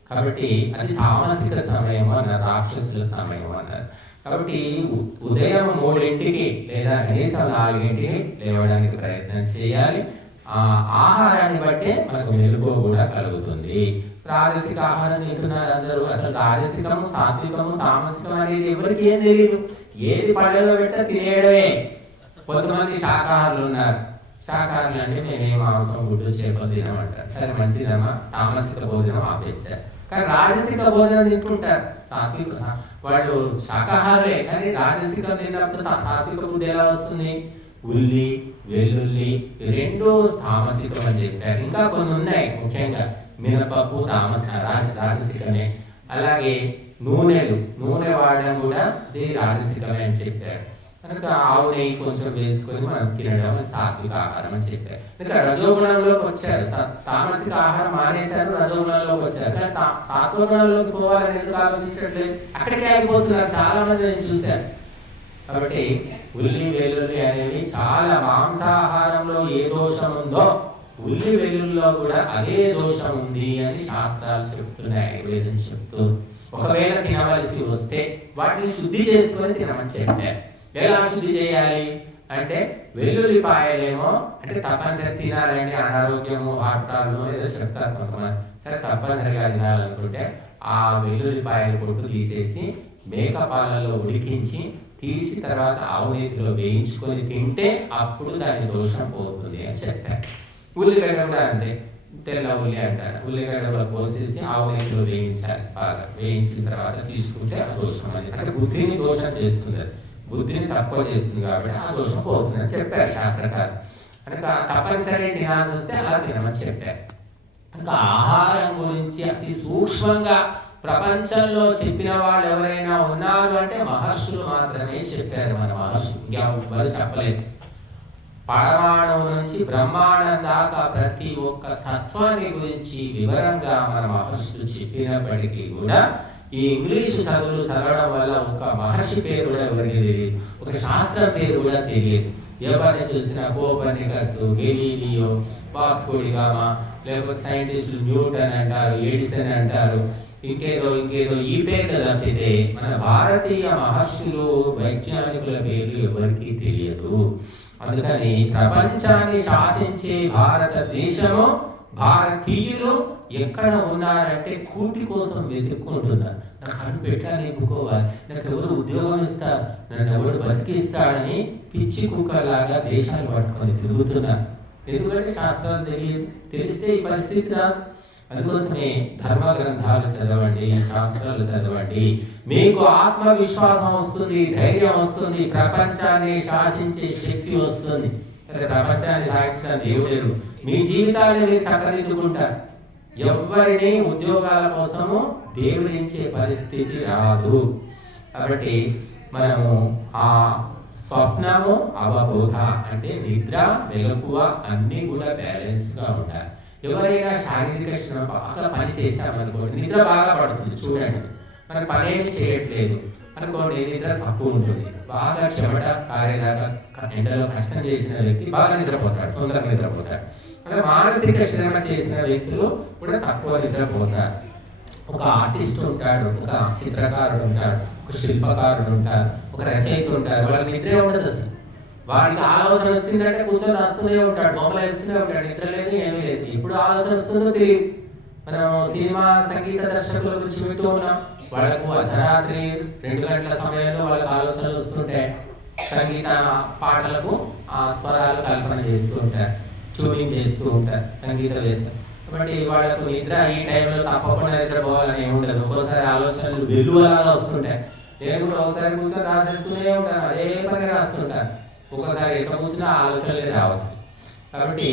కాబట్టి అది తామసిక సమయం అన్నారు, రాక్షసుల సమయం అన్నారు. కాబట్టి ఉదయం 3ంటికి లేదా కనీసం 4ంటికి లేవడానికి ప్రయత్నం చేయాలి. ఆహారాన్ని బట్టే మనకు మెలకువ కూడా కలుగుతుంది. రాజసిక ఆహారం తింటున్నారు అందరూ. అసలు రాజసికము, సాత్వికము, తామసికం అనేది ఎవరికి ఏం తెలియదు. ఏది పళ్ళలో పెట్ట తినేయడమే. కొంతమంది శాకాహారులు ఉన్నారు. శాకాహారులు అంటే మేమేం మాంసం, గుడ్డు, చేపలు తినమంటారు. సరే, మంచిదమ్మా, తామసిక భోజనం ఆపేస్తారు. కానీ రాజసిక భోజనం తింటుంటారు. సాత్విక వాళ్ళు శాకాహారులే, కానీ రాజసికం తిన్నప్పుడు సాత్విక బుద్ధి ఎలా వస్తుంది? ఉల్లి, వెల్లుల్లి రెండు తామసికం అని చెప్పారు. ఇంకా కొన్ని ఉన్నాయి, ముఖ్యంగా మినపప్పు రాజసికమే. అలాగే నూనె వాడడం కూడా ఇది రాజసికమే అని చెప్పారు. కనుక ఆవు నెయ్యి కొంచెం వేసుకొని మనం తినడం సాత్విక ఆహారం అని చెప్పారు. ఇంకా రజోగుణంలోకి వచ్చారు. తామసిక ఆహారం మానేశారు, రజోగుణంలోకి వచ్చారు. కానీ సాత్వగుణంలోకి పోవాలని ఎందుకు ఆలోచించట్లేదు? అక్కడికే ఆగిపోతున్నారు చాలా మంది, నేను చూశాను. కాబట్టి ఉల్లి, వెల్లుల్లి అనేవి చాలా, మాంసాహారంలో ఏ దోషం ఉందో ఉల్లి వెల్లుల్లో కూడా అదే దోషం ఉంది అని శాస్త్రాలు చెప్తున్నాయి, ఆయుర్వేదం చెప్తూ. ఒకవేళ తినవలసి వస్తే వాటిని శుద్ధి చేసుకొని తినమని చెప్పారు. ఎలా శుద్ధి చేయాలి అంటే, వెల్లుల్లిపాయలేమో అంటే తప్పనిసరి తినాలండి, అనారోగ్యము, హార్ట్ ప్రాబ్లము ఏదో చెప్తారు కొంతమంది. సరే, తప్పనిసరిగా తినాలనుకుంటే ఆ వెల్లుల్లిపాయలు పొట్టు తీసేసి మేకపాలలో ఉడికించి తీసి తర్వాత ఆవు నేతిలో వేయించుకొని తింటే అప్పుడు దాని దోషం పోతుంది అని చెప్పారు. ఉల్లిగడ్డ కూడా అంతే, తెల్ల ఉల్లి అంటారు. ఉల్లిగడ్డలో కోసేసి ఆవు నేతిలో వేయించాలి. బాగా వేయించిన తర్వాత తీసుకుంటే ఆ దోషం అని, అంటే బుద్ధిని దోషం చేస్తుంది, బుద్ధిని తక్కువ చేస్తుంది కాబట్టి ఆ దోషం పోతుంది అని చెప్పారు శాస్త్రకారులు. కనుక తప్పనిసరి తినాల్సి వస్తే అలా తినమని చెప్పారు. కనుక ఆహారం గురించి అతి సూక్ష్మంగా ప్రపంచంలో చెప్పిన వాళ్ళు ఎవరైనా ఉన్నారు అంటే మహర్షులు మాత్రమే చెప్పారు. మన మహర్షులు ఇంకెవరు చెప్పలేదు. పరమాణువు నుంచి బ్రహ్మాండం దాకా ప్రతి ఒక్క తత్వాన్ని గురించి వివరంగా మన మహర్షులు చెప్పినప్పటికీ కూడా ఈ ఇంగ్లీషు చదువులు చదవడం వల్ల ఒక మహర్షి పేరు కూడా ఎవరికి తెలియదు, ఒక శాస్త్రం పేరు కూడా తెలియదు. ఎవరిని చూసినా Copernicus, Galileo, Vasco da Gama, లేకపోతే సైంటిస్టులు న్యూటన్ అంటారు, ఎడిసన్ అంటారు, ఇంకేదో ఈ పేరు తప్పితే మన భారతీయ మహర్షులు, వైజ్ఞానికుల పేరు ఎవరికి తెలియదు. అందుకని ప్రపంచాన్ని శాసించే భారతదేశము, భారతీయులు ఎక్కడ ఉన్నారంటే కూటి కోసం వెతుక్కుంటున్నారు. నాకు అన్ను పెట్టాలి, ఎదుర్కోవాలి, నాకు ఎవరు ఉద్యోగం ఇస్తారు, నన్ను ఎవరు బతికిస్తాడని పిచ్చి కుక్కలాగా దేశాలు పట్టుకొని తిరుగుతున్నారు. ఎందుకంటే శాస్త్రాలు తెలియదు. తెలిస్తే ఈ పరిస్థితి రాదు. అందుకోసమే ధర్మ గ్రంథాలు చదవండి, శాస్త్రాలు చదవండి. మీకు ఆత్మవిశ్వాసం వస్తుంది, ధైర్యం వస్తుంది, ప్రపంచాన్ని శాసించే శక్తి వస్తుంది. ప్రపంచాన్ని శాసించిన దేవుడు మీ జీవితాన్ని మీరు చక్కదిద్దుకుంటారు. ఎవరిని ఉద్యోగాల కోసము దేవుడించే పరిస్థితి రాదు. కాబట్టి మనము ఆ స్వప్నము, అవబోధ అంటే నిద్ర, మెలకువ అన్నీ కూడా బ్యాలెన్స్గా ఉండాలి. ఎవరైనా శారీరక శ్రమ బాగా పని చేశామనుకోండి, నిద్ర బాగా పడుతుంది. చూడండి, మన పని ఏమి చేయట్లేదు అనుకోండి, నిద్ర తక్కువ ఉంటుంది. బాగా చెమట కారేదాకా ఎండలో కష్టం చేసిన వ్యక్తి బాగా నిద్రపోతాడు, తొందరగా నిద్రపోతాడు. అంటే మానసిక శ్రమ చేసిన వ్యక్తులు కూడా తక్కువ నిద్రపోతారు. ఒక ఆర్టిస్ట్ ఉంటాడు, ఒక చిత్రకారుడు ఉంటాడు, ఒక శిల్పకారుడు ఉంటారు, ఒక రచయిత ఉంటారు. వాళ్ళకి నిద్రే ఉండదు అసలు. వాడికి ఆలోచన వచ్చిందంటే కూర్చొని రాస్తూనే ఉంటాడు, బొమ్మలు వేస్తూనే ఉంటాడు, నిద్ర లేదు, ఏమీ లేదు. ఎప్పుడు ఆలోచన వస్తుందో తెలియదు. మనం సినిమా సంగీత దర్శకుల గురించి వింటూ ఉన్నాం. వాళ్ళకు అర్ధరాత్రి 2 గంటల సమయంలో వాళ్ళకి ఆలోచనలు వస్తుంటాయి. సంగీత పాటలకు ఆ స్వరాలు కల్పన చేస్తూ ఉంటారు, ట్యూనింగ్ చేస్తూ ఉంటారు సంగీతవేత్త. కాబట్టి వాళ్ళకు నిద్ర ఈ టైంలో తప్పకుండా నిద్రపోవాలని ఏమి ఉండదు. ఒక్కోసారి ఆలోచనలు వెలువలాగా వస్తుంటాయి. నేను కూడా ఒకసారి కూర్చొని రాసేస్తూనే ఉంటాను, అదే పని రాస్తుంటాను. ఒక్కోసారి ఎంత కూర్చున్నా ఆలోచనలే రావచ్చు. కాబట్టి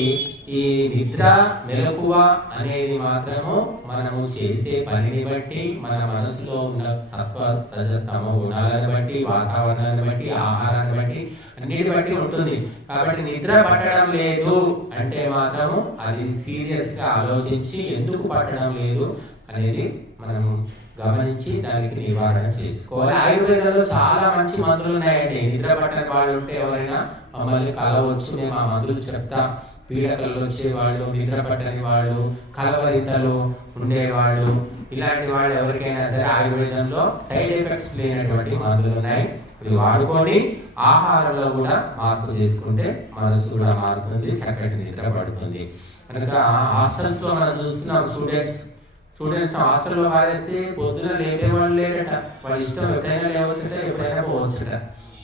ఈ నిద్ర మెలకువ అనేది మాత్రము మనము చేసే పనిని బట్టి, మన మనసులో ఉన్న సత్వ రజస్తమ గుణాలను బట్టి, వాతావరణాన్ని బట్టి, ఆహారాన్ని బట్టి, అన్నిటి బట్టి ఉంటుంది. కాబట్టి నిద్ర పట్టడం లేదు అంటే మాత్రము అది సీరియస్గా ఆలోచించి ఎందుకు పట్టడం లేదు అనేది మనము గమనించి దానికి నివారణ చేసుకోవాలి. ఆయుర్వేదంలో చాలా మంచి మందులు ఉన్నాయండి. నిద్ర పట్టని వాళ్ళు ఉంటే ఎవరైనా మమ్మల్ని కలవచ్చు, మేము ఆ మందులు చెప్తాం. పీడకలు వచ్చేవాళ్ళు, నిద్ర పట్టని వాళ్ళు, కలవరితలు ఉండేవాళ్ళు, ఇలాంటి వాళ్ళు ఎవరికైనా సరే ఆయుర్వేదంలో సైడ్ ఎఫెక్ట్స్ లేనటువంటి మందులు ఉన్నాయి. ఇవి వాడుకొని ఆహారంలో కూడా మార్పు చేసుకుంటే మనసు కూడా మారుతుంది, చక్కటి నిద్ర పడుతుంది. కనుక హాస్టల్స్లో మనం చూస్తున్నాం, స్టూడెంట్స్ హాస్టల్లో మారేస్తే పొద్దున లేపేవాళ్ళు లేరట. వాళ్ళ ఇష్టం, ఎప్పుడైనా లేవచ్చుట, ఎప్పుడైనా పోవచ్చుట.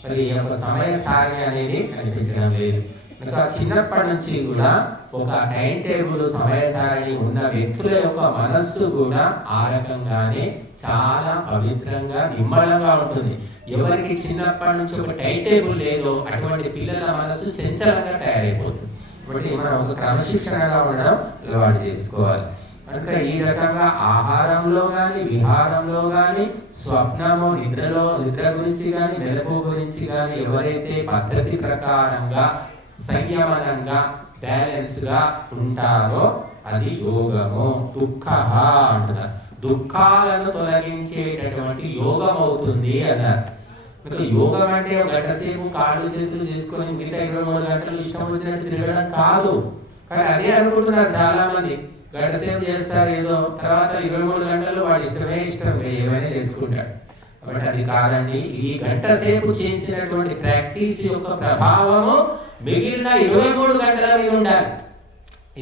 మరి ఒక సమయ సారణ అనేది కనిపించడం లేదు. కనుక చిన్నప్పటి నుంచి కూడా ఒక టైం టేబుల్, సమయ సారణి ఉన్న వ్యక్తుల యొక్క మనస్సు కూడా ఆ రకంగానే చాలా పవిత్రంగా, నిమ్మలంగా ఉంటుంది. ఎవరికి చిన్నప్పటి నుంచి ఒక టైం టేబుల్ లేదో అటువంటి పిల్లల మనస్సు చంచలంగా తయారైపోతుంది. కాబట్టి మనం ఒక క్రమశిక్షణగా ఉండడం అలవాటు చేసుకోవాలి. కనుక ఈ రకంగా ఆహారంలో కానీ, విహారంలో కానీ, స్వప్నము, నిద్ర గురించి కానీ, మెలకువ గురించి కానీ ఎవరైతే పద్ధతి ప్రకారంగా సంయమనంగా బ్యాలెన్స్గా ఉంటారో అది యోగము. దుఃఖ అంటున్నారు, దుఃఖాలను తొలగించేటటువంటి యోగం అవుతుంది అన్నారు. యోగం అంటే ఒక గంట సేపు కాళ్ళు చేతులు చేసుకొని మిగతా 23 గంటలు ఇష్టం వచ్చినట్టు తిరగడం కాదు. కానీ అదే అనుకుంటున్నారు చాలా మంది. గంట సేపు చేస్తారు ఏదో, తర్వాత 23 గంటలు వాడు ఇష్టం ఏమైనా చేసుకుంటాడు. కాబట్టి అది కాదండి. ఈ గంట సేపు చేసినటువంటి ప్రాక్టీస్ యొక్క ప్రభావము మిగిలిన 23 గంటల మీద ఉండాలి.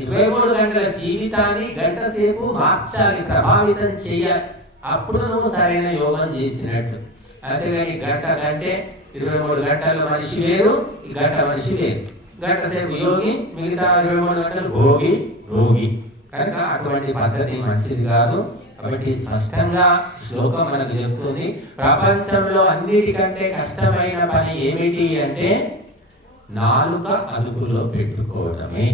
23 గంటల జీవితాన్ని గంట సేపు మార్చాలి, ప్రభావితం చేయాలి. అప్పుడు నువ్వు సరైన యోగం చేసినట్టు. అంతేగాని గంటే 23 గంటల మనిషి వేరు, ఈ గంట మనిషి వేరు. గంట సేపు యోగి, మిగతా 23 గంటలు భోగి రోగి. కనుక అటువంటి పద్ధతి మంచిది కాదు. కాబట్టి స్పష్టంగా శ్లోకం మనకు చెప్తుంది, ప్రపంచంలో అన్నిటికంటే కష్టమైన పని ఏమిటి అంటే నాలుక అదుపులో పెట్టుకోవడమే.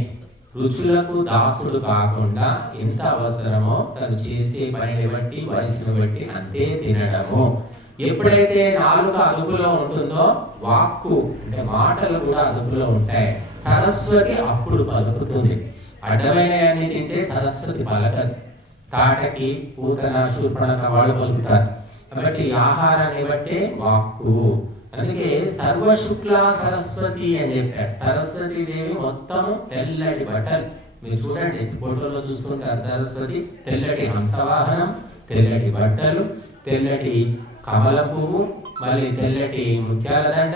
రుచులకు దాసుడు కాకుండా ఎంత అవసరమో తను చేసే పనిని బట్టి, వయసును బట్టి అంతే తినడము. ఎప్పుడైతే నాలుక అదుపులో ఉంటుందో వాక్కు అంటే మాటలు కూడా అదుపులో ఉంటాయి. సరస్వతి అప్పుడు పలుకుతుంది. అడ్డమైన అన్ని తింటే సరస్వతి పలకదు. తాటకి, పూతన, శూర్పణక వాళ్ళు పలుకుతారు. కాబట్టి ఆహారాన్ని బట్టే వాక్కు. అందుకే సర్వశుక్ల సరస్వతి అని చెప్పారు. సరస్వతి దేవి మొత్తము తెల్లటి బట్టలు. మీరు చూడండి, ఫోటోలో చూస్తుంటారు. సరస్వతి తెల్లటి హంసవాహనం, తెల్లటి బట్టలు, తెల్లటి కమల పువ్వు, మళ్ళీ తెల్లటి ముత్యాల దండ,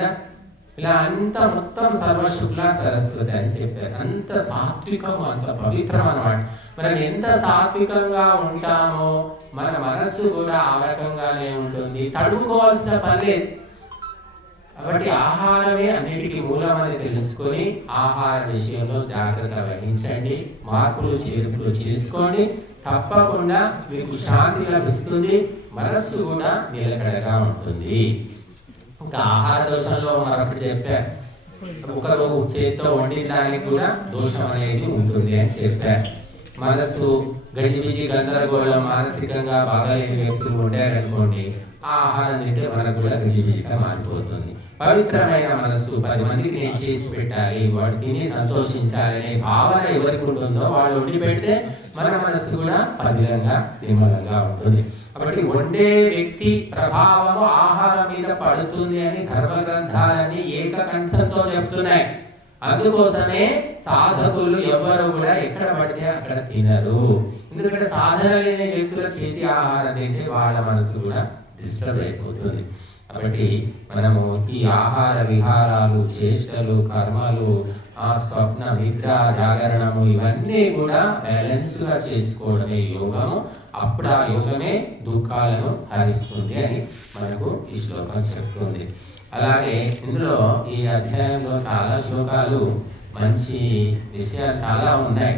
ఇలా అంత మొత్తం సర్వశుక్ల సరస్వతి అని చెప్పారు. అంత సాత్వికం, అంత పవిత్రం అన్నమాట. మనం ఎంత సాత్వికంగా ఉంటామో మన మనస్సు కూడా ఆ రకంగానే ఉంటుంది. తడుముకోవాల్సిన పని లేదు. కాబట్టి ఆహారమే అన్నిటికీ మూలమని తెలుసుకొని ఆహార విషయంలో జాగ్రత్త వహించండి. మార్పులు చేర్పులు చేసుకోండి. తప్పకుండా మీకు శాంతి లభిస్తుంది, మనస్సు కూడా నిలకడగా ఉంటుంది. ఇంకా ఆహార దోషంలో మరొకటి చెప్పారు, ఒకరు చేతితో వండిన దానికి కూడా దోషం అనేది ఉంటుంది అని చెప్పారు. మనస్సు గజిబిజి గందరగోళం, మానసికంగా బాగాలేని వ్యక్తులు ఉంటారనుకోండి, ఆ ఆహారం తింటే మనకు కూడా గజిబిజిగా మారిపోతుంది. పవిత్రమైన మనస్సు, 10 మందికి నేను చేసి పెట్టాలి, వాడు తిని సంతోషించాలనే భావన ఎవరికి ఉంటుందో వాళ్ళు వండి పెడితే మన మనస్సు కూడా పదిలంగా నిమ్మలంగా ఉంటుంది. కాబట్టి వండే వ్యక్తి ప్రభావము ఆహారం మీద పడుతుంది అని ధర్మ గ్రంథాలన్నీ ఏకకంఠంతో చెప్తున్నాయి. అందుకోసమే సాధకులు ఎవ్వరు కూడా ఎక్కడ పడితే అక్కడ తినరు. ఎందుకంటే సాధన లేని వ్యక్తుల చేతి ఆహారం తింటే వాళ్ళ మనసు కూడా డిస్టర్బ్ అయిపోతుంది. కాబట్టి మనము ఈ ఆహార విహారాలు, చేష్టలు, కర్మలు, ఆ స్వప్న నిద్ర, జాగరణము ఇవన్నీ కూడా బ్యాలెన్స్గా చేసుకోవడమే యోగము. అప్పుడు ఆ యోగమే దుఃఖాలను హరిస్తుంది అని మనకు ఈ శ్లోకం చెప్తుంది. అలాగే ఇందులో ఈ అధ్యాయంలో చాలా శ్లోకాలు, మంచి విషయాలు చాలా ఉన్నాయి.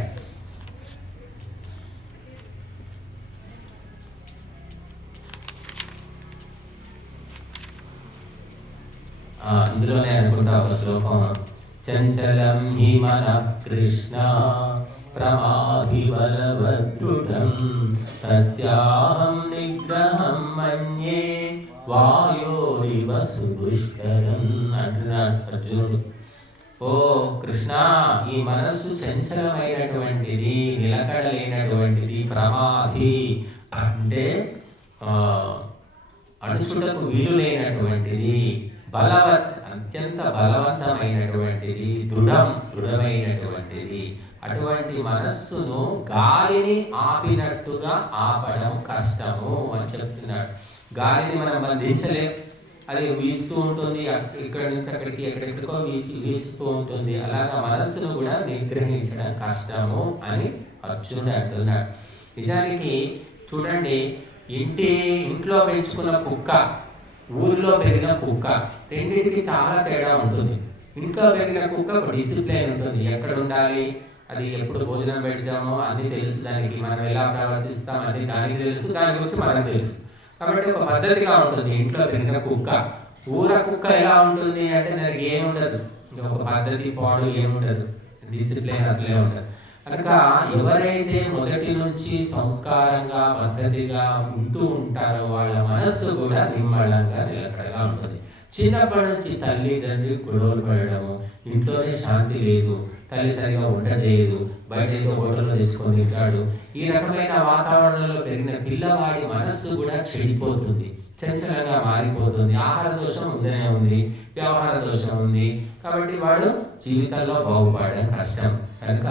ఇందులోనే అనుకుంటా ఒక శ్లోకం, చంచలం హి మన కృష్ణ ప్రమాధి బలవదృఢం తస్యాహం నిగ్రహం మన్యే వాయోరివ సుదుష్కరం అంటున్నాడు అర్జునుడు. ఓ కృష్ణ, ఈ మనస్సు చంచలమైనటువంటిది, నిలకడలేనటువంటిది, ప్రమాధి అంటే అణుచుటకు వీలు లేనటువంటిది, బలవత్ అత్యంత బలవంతమైనటువంటిది, దృఢమైనటువంటిది. అటువంటి మనస్సును గాలిని ఆపినట్టుగా ఆపడం కష్టము అని చెప్తున్నాడు. గాలిని మనం బంధించలేం, అది వీస్తూ ఉంటుంది, ఇక్కడి నుంచి అక్కడికి ఎక్కడెక్కడికో వీస్తూ ఉంటుంది. అలాగా మనస్సును కూడా నిగ్రహించడం కష్టము అని అర్జునుడు అంటున్నాడు. నిజానికి చూడండి, ఇంట్లో పెంచుకున్న కుక్క, ఊరిలో పెరిగిన కుక్క, రెండింటికి చాలా తేడా ఉంటుంది. ఇంట్లో పెరిగిన కుక్క ఒక డిసిప్లైన్ ఉంటుంది, ఎక్కడ ఉండాలి, అది ఎప్పుడు భోజనం పెడతామో అన్నీ తెలుసు, దానికి మనం ఎలా ప్రవర్తిస్తాం అన్నీ దానికి తెలుసు, దాని గురించి మనకు తెలుసు. కాబట్టి ఒక పద్ధతిగా ఉంటుంది ఇంట్లో పెరిగిన కుక్క. ఊర కుక్క ఎలా ఉంటుంది అంటే దానికి ఏముండదు, ఒక పద్ధతి పాడు ఏముండదు, డిసిప్లైన్ అసలే ఉండదు. కనుక ఎవరైతే మొదటి నుంచి సంస్కారంగా పద్ధతిగా ఉంటూ ఉంటారో వాళ్ళ మనస్సు కూడా నిమ్మళంగా నిలకడగా ఉంటుంది. చిన్నప్పటి నుంచి తల్లిదండ్రి గొడవలు పడడము, ఇంట్లోనే శాంతి లేదు, తల్లి సరిగా వంట చేయదు, బయట ఏదో హోటల్లో తెచ్చుకొని తింటాడు, ఈ రకమైన వాతావరణంలో పెరిగిన పిల్లవాడి మనస్సు కూడా చెడిపోతుంది, చంచలంగా మారిపోతుంది. ఆహార దోషం ఉందనే ఉంది, వ్యవహార దోషం ఉంది, కాబట్టి వాడు జీవితంలో బాగుపడడం కష్టం. కనుక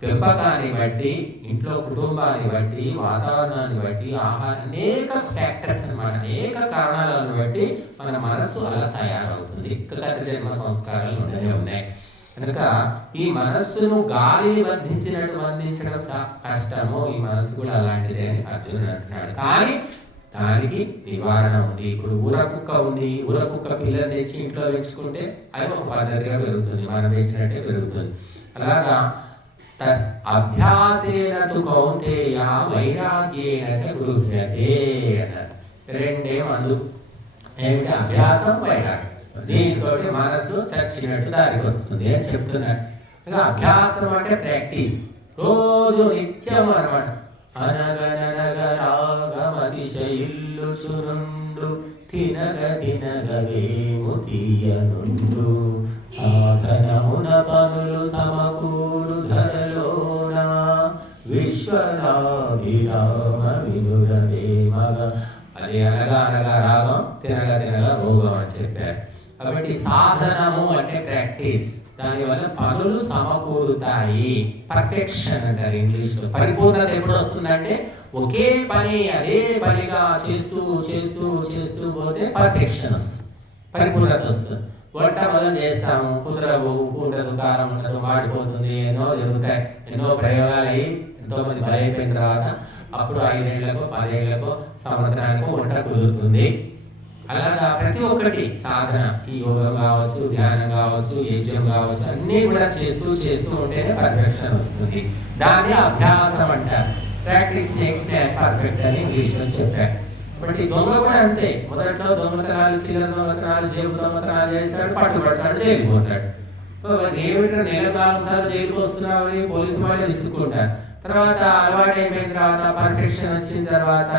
పెంపకాన్ని బట్టి, ఇంట్లో కుటుంబాన్ని బట్టి, వాతావరణాన్ని బట్టి, అనేక ఫ్యాక్టర్స్ అన్నమాట, అనేక కారణాలను బట్టి మన మనస్సు అలా తయారవుతుంది. గత జన్మ సంస్కారాలు ఉండనే ఉన్నాయి. కనుక ఈ మనస్సును గాలిని బంధించడం కష్టము, ఈ మనస్సు కూడా అలాంటిదే అని అర్జునుడు అంటున్నాడు. కానీ దానికి నివారణ ఉంది. ఇప్పుడు ఊర కుక్క ఉంది, ఊర కుక్క పిల్లలు తెచ్చి ఇంట్లో పెంచుకుంటే అది ఒక పద్ధతిగా పెరుగుతుంది, మనం పెంచినట్టే పెరుగుతుంది. అలాగా అభ్యాసేన తు కౌంతేయ వైరాగ్యేన చ గృహ్యతే అన్నారు. రెండే మందు, ఏమిటి? అభ్యాసం, వైరాగ్యం. దీంతో మనసు చచ్చినట్టు దారికి వస్తుంది అని చెప్తున్నాడు. అభ్యాసం అంటే ప్రాక్టీస్, రోజు నిత్యం అనమాట. అనగనగరాగమతిశయిల్లుచునుండు తినగ తినగవేము తీయనుండు సాధనమున పనులు సమకూరు ధరలోన విశ్వరాభిరామ వినురవే మగ. అది అనగా అనగా రాగం, తినగా తినగా రోగం అని చెప్పారు. కాబట్టి సాధనము అంటే ప్రాక్టీస్, దానివల్ల పనులు సమకూరుతాయి. పర్ఫెక్షన్ అంటారు ఇంగ్లీష్లో. పరిపూర్ణత ఎప్పుడు వస్తుందంటే ఒకే పని అదే పనిగా చేస్తూ చేస్తూ చేస్తూ పోతే పర్ఫెక్షన్ వస్తుంది, పరిపూర్ణత వస్తుంది. వంట మొదలు చేస్తాము, కుదరవు, ఉప్పు ఉండదు, కారం ఉండదు, మాడిపోతుంది, ఎన్నో జరుగుతాయి. ఎన్నో ప్రయోగాలు అయ్యి ఎంతోమంది బలైపోయిన తర్వాత అప్పుడు 5 ఏళ్లకో 10 ఏళ్లకో సంవత్సరానికో వంట కుదురుతుంది. అలాగా ప్రతి ఒక్కటి సాధన, ఈ యోగం కావచ్చు, ధ్యానం కావచ్చు, యజ్ఞం కావచ్చు, అన్నీ కూడా చేస్తూ చేస్తూ ఉంటేనే పర్ఫెక్షన్ వస్తుంది. దాన్ని అభ్యాసం అంటారు. ప్రాక్టీస్ మేక్స్ మ్యాన్ పర్ఫెక్ట్ అని ఇంగ్లీష్లో చెప్పారు. బట్ ఈ దొంగ కూడా అంతే. మొదట్లో దొంగతనాలు, చిల్లర దొంగతనాలు, జేబు దొంగతనాలు చేస్తాడు, పట్టుబడతాడు, జైలుకు పోతాడు. ఏమిటో 4 సార్లు జైలుకు వస్తున్నామని పోలీసు వాళ్ళే విసుక్కుంటారు. తర్వాత అలవాటు అయిపోయిన తర్వాత, పర్ఫెక్షన్ వచ్చిన తర్వాత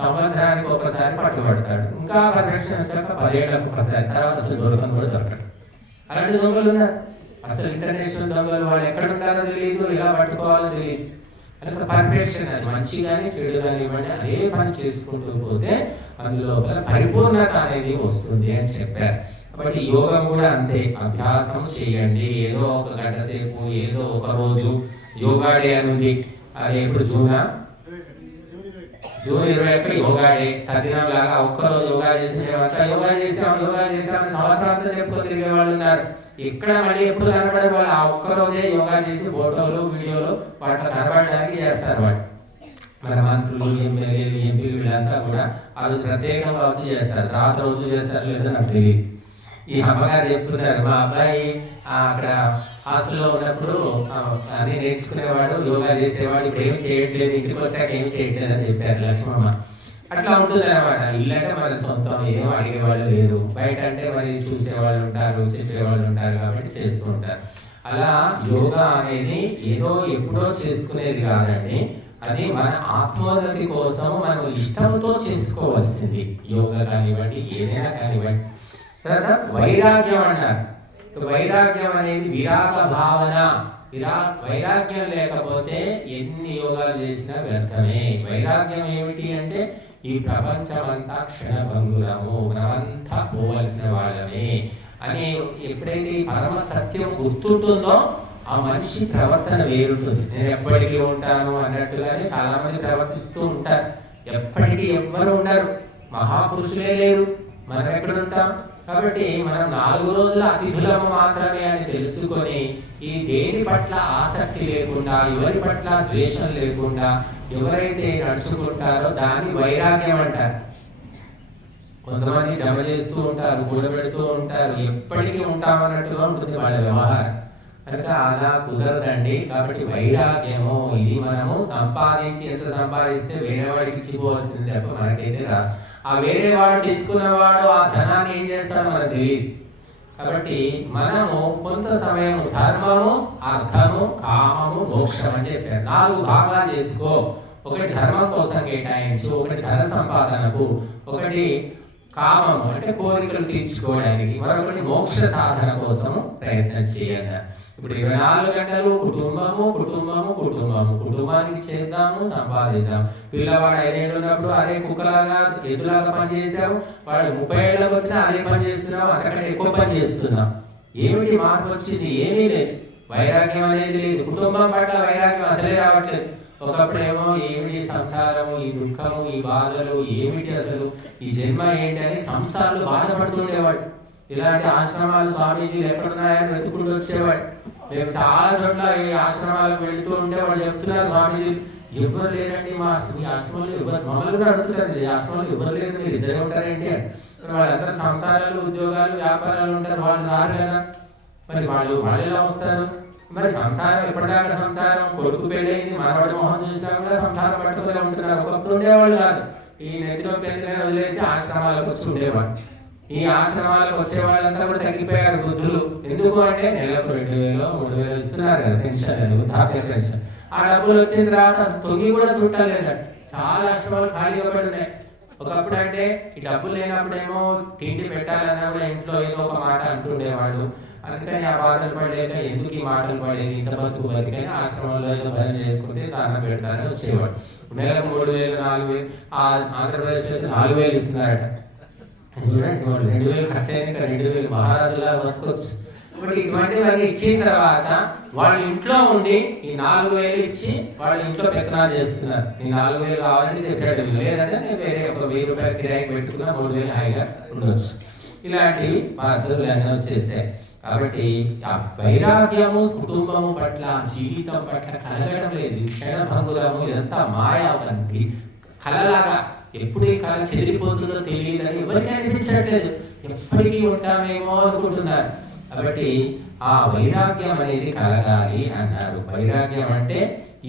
సంవత్సరానికి ఒకసారి పట్టుబడతాడు. ఇంకా పర్ఫెక్షన్ వచ్చాక 10 ఏళ్లకు ఒకసారి, తర్వాత అసలు దొరకను కూడా దొరకడు. అలాంటి దొంగలు ఉన్నారు. అసలు ఇంటర్నేషనల్ దొంగలు, వాళ్ళు ఎక్కడ ఉంటారో తెలియదు, ఎలా పట్టుకోవాలో తెలియదు. కనుక పర్ఫెక్షన్, అది మంచి కానీ చెడు కానీ ఇవ్వండి, అదే పని చేసుకుంటూ పోతే అందులో పరిపూర్ణత అనేది వస్తుంది అని చెప్పారు. కాబట్టి యోగం కూడా అంతే, అభ్యాసం చేయండి. ఏదో ఒక గంట సేపు, ఏదో ఒక రోజు యోగా డే అని ఉంది. అది ఎప్పుడు జూన్ 21 యోగా డే. తద్దినం లాగా ఒక్కరోజు యోగా చేసిన యోగా చేసాం సంవత్సరం అంతా చెప్పుకొని తిరిగే వాళ్ళు ఉన్నారు. ఇక్కడ మళ్ళీ ఎప్పుడు కనబడే వాళ్ళు ఆ ఒక్కరోజే యోగా చేసి ఫోటోలు, వీడియోలు వాటిలో కనబడడానికి చేస్తారు. వాళ్ళు మన మంత్రులు, ఎమ్మెల్యేలు, ఎంపీలు వీళ్ళంతా కూడా వాళ్ళు ప్రత్యేకంగా వచ్చి చేస్తారు. తర్వాత రోజు చేస్తారు లేదో నాకు తెలియదు. ఈ అమ్మగారు చెప్తున్నారు, మా అబ్బాయి అక్కడ హాస్టల్లో ఉన్నప్పుడు అన్ని నేర్చుకునేవాడు, యోగా చేసేవాడు, ఇప్పుడు ఏమి చేయట్లేదు, ఇంటికి వచ్చాక ఏమి చేయట్లేదు అని చెప్పారు లక్ష్మమ్మ. అట్లా ఉంటుంది అనమాట. ఇల్లు అంటే మన సొంతం, ఏం అడిగేవాళ్ళు లేరు. బయట అంటే మరి చూసేవాళ్ళు ఉంటారు, చెప్పేవాళ్ళు ఉంటారు, కాబట్టి చేస్తూ ఉంటారు. అలా యోగా అనేది ఏదో ఎప్పుడో చేసుకునేది కాదండి. అది మన ఆత్మోన్నతి కోసం మనం ఇష్టంతో చేసుకోవాల్సింది. యోగా కానివ్వండి, ఏదైనా కానివ్వండి. తర్వాత వైరాగ్యం అన్నారు. వైరాగ్యం అనేది విరాగ భావన. వైరాగ్యం లేకపోతే ఎన్ని యోగాలు చేసినా వ్యర్థమే. వైరాగ్యం ఏమిటి అంటే ఈ ప్రపంచమంతా క్షణభంగురము, మనమంతా పోవలసిన వాళ్ళమే అని ఎప్పుడైతే పరమ సత్యం గుర్తుంటుందో ఆ మనిషి ప్రవర్తన వేరుంటుంది. నేను ఎప్పటికీ ఉంటాను అన్నట్టుగానే చాలా మంది ప్రవర్తిస్తూ ఉంటారు. ఎప్పటికీ ఎవ్వరు ఉండరు, మహాపురుషులే లేరు, మనం ఎక్కడ ఉంటాం. కాబట్టి మనం 4 రోజుల అతిథులము మాత్రమే అని తెలుసుకొని ఈ దేని పట్ల ఆసక్తి లేకుండా, ఎవరి పట్ల ద్వేషం లేకుండా ఎవరైతే నడుచుకుంటారో దాన్ని వైరాగ్యం అంటారు. కొంతమంది జమ చేస్తూ ఉంటారు, కూడబెడుతూ ఉంటారు, ఎప్పటికీ ఉంటామన్నట్టుగా ఉంటుంది వాళ్ళ వ్యవహారం. కనుక అలా కుదరదండి. కాబట్టి వైరాగ్యము ఇది మనము సంపాదించి ఎంత సంపాదిస్తే వేరే వాడికి ఇచ్చిపోవాల్సింది తప్ప మనకైతే రాదు. ఆ వేరే వాడు తీసుకున్నవాడు ఆ ధనాన్ని ఏం చేస్తాడో మనకు తెలియదు. కాబట్టి మనము కొంత సమయం ధర్మము, అర్థము, కామము, మోక్షం అని చెప్పారు. 4 భాగాలు చేసుకో. ఒకటి ధర్మం కోసం కేటాయించు, ఒకటి ధన సంపాదనకు, ఒకటి కామము అంటే కోరికలు తీర్చుకోవడానికి, మరొకటి మోక్ష సాధన కోసము ప్రయత్నం చేయాలి. ఇప్పుడు 24 గంటలు కుటుంబము కుటుంబము కుటుంబము, కుటుంబానికి చేద్దాము, సంపాదిద్దాం. పిల్లవాడు 5 ఏళ్ళు ఉన్నప్పుడు అదే కుక్కలాగా ఎదురులాగా పనిచేసావు, వాడు 30 ఏళ్ళకి వచ్చినా అదే పని చేస్తున్నావు, అంతకంటే ఎక్కువ పని చేస్తున్నాం. ఏమిటి మార్పు వచ్చింది? ఏమీ లేదు. వైరాగ్యం అనేది లేదు. కుటుంబం పట్ల వైరాగ్యం అసలే రావట్లేదు. ఒకప్పుడేమో ఏమిటి సంసారము, ఈ దుఃఖము, ఈ బాధలు ఏమిటి, అసలు ఈ జన్మ ఏంటి అని సంసారాలు బాధపడుతుండేవాడు. ఇలాంటి ఆశ్రమాలు స్వామీజీలు ఎక్కడున్నాయని వెతుకుంటూ వచ్చేవాడు. మేము చాలా చోట్ల ఈ ఆశ్రమాలకు వెళుతూ ఉంటే వాళ్ళు చెప్తున్నారు, స్వామీజీ ఎవరు లేరండి మా ఆశ్రమంలో, ఎవరు మమ్మల్ని కూడా అడుగుతున్నారు, ఈ ఆశ్రమంలో ఎవరు లేరు, మీరు ఇద్దరే ఉంటారేంటి అని. వాళ్ళందరూ సంసారాలు, ఉద్యోగాలు, వ్యాపారాలు ఉంటారు, వాళ్ళు రారు కదా. మరి వాళ్ళు ఎలా వస్తారు? మరి సంసారం ఎప్పటిదాకా సంసారం? కొడుకు పెళ్ళయింది, మనవాడి మొహం చూసినా కూడా సంసారం పట్టుకునే ఉంటున్నారు. ఒకప్పుడు ఉండేవాళ్ళు కాదు. ఈ నెత్తిలో పెళ్ళిని వదిలేసి ఆశ్రమాలకు వచ్చి ఉండేవాడు. ఈ ఆశ్రమాలకు వచ్చే వాళ్ళంతా కూడా తగ్గిపోయారు వృద్ధులు. ఎందుకు అంటే నెలకు 2000, 3000 ఇస్తున్నారు కదా పెన్షన్, వృద్ధాప్య పెన్షన్. ఆ డబ్బులు వచ్చిన తర్వాత తొంగి కూడా చుట్టాలేదంట. చాలా ఆశ్రమాలు ఖాళీగా పడి ఉన్నాయి. ఒకప్పుడు అంటే ఈ డబ్బులు లేనప్పుడేమో తిండి పెట్టాలన్నా కూడా ఇంట్లో ఏదో ఒక మాట అంటుండేవాళ్ళు. అందుకని ఆ బాధలు పడలేక ఎందుకు ఈ మాటలు పడేది, ఇంత బతుకు బతికని ఆశ్రమంలో ఏదో భజన చేసుకుంటే దానం పెడతారని వచ్చేవాడు. నెలకు 3000, 4000, ఆంధ్రప్రదేశ్లో 4000 ఇస్తున్నారట. చూడండి, 2000 ఖర్చు అయినాక 2000 మహారాజులా బతకొచ్చు. ఇప్పుడు ఇటువంటివన్నీ ఇచ్చిన తర్వాత వాళ్ళ ఇంట్లో ఉండి ఈ 4000 ఇచ్చి వాళ్ళ ఇంట్లో పెత్తనాలు చేస్తున్నారు. ఈ 4000 కావాలని చెప్పాడు, లేదంటే నేను వేరే ఒక 1000 రూపాయలు కిరాయికి పెట్టుకున్నా 3000 హాయిగా ఉండొచ్చు. ఇలాంటివి పద్ధతులు అన్నీ వచ్చేసాయి. కాబట్టి ఆ వైరాగ్యము కుటుంబము పట్ల, జీవితం పట్ల కలగడం లేదు. క్షణభంగురము, ఇదంతా మాయావంతి కలలాగా. ఎప్పుడు ఈ కళ చెదిరిపోతుందో తెలియదని ఎవరికీ అనిపించట్లేదు. ఎప్పటికీ ఉంటామేమో అనుకుంటున్నారు. కాబట్టి ఆ వైరాగ్యం అనేది కలగాలి అన్నారు. వైరాగ్యం అంటే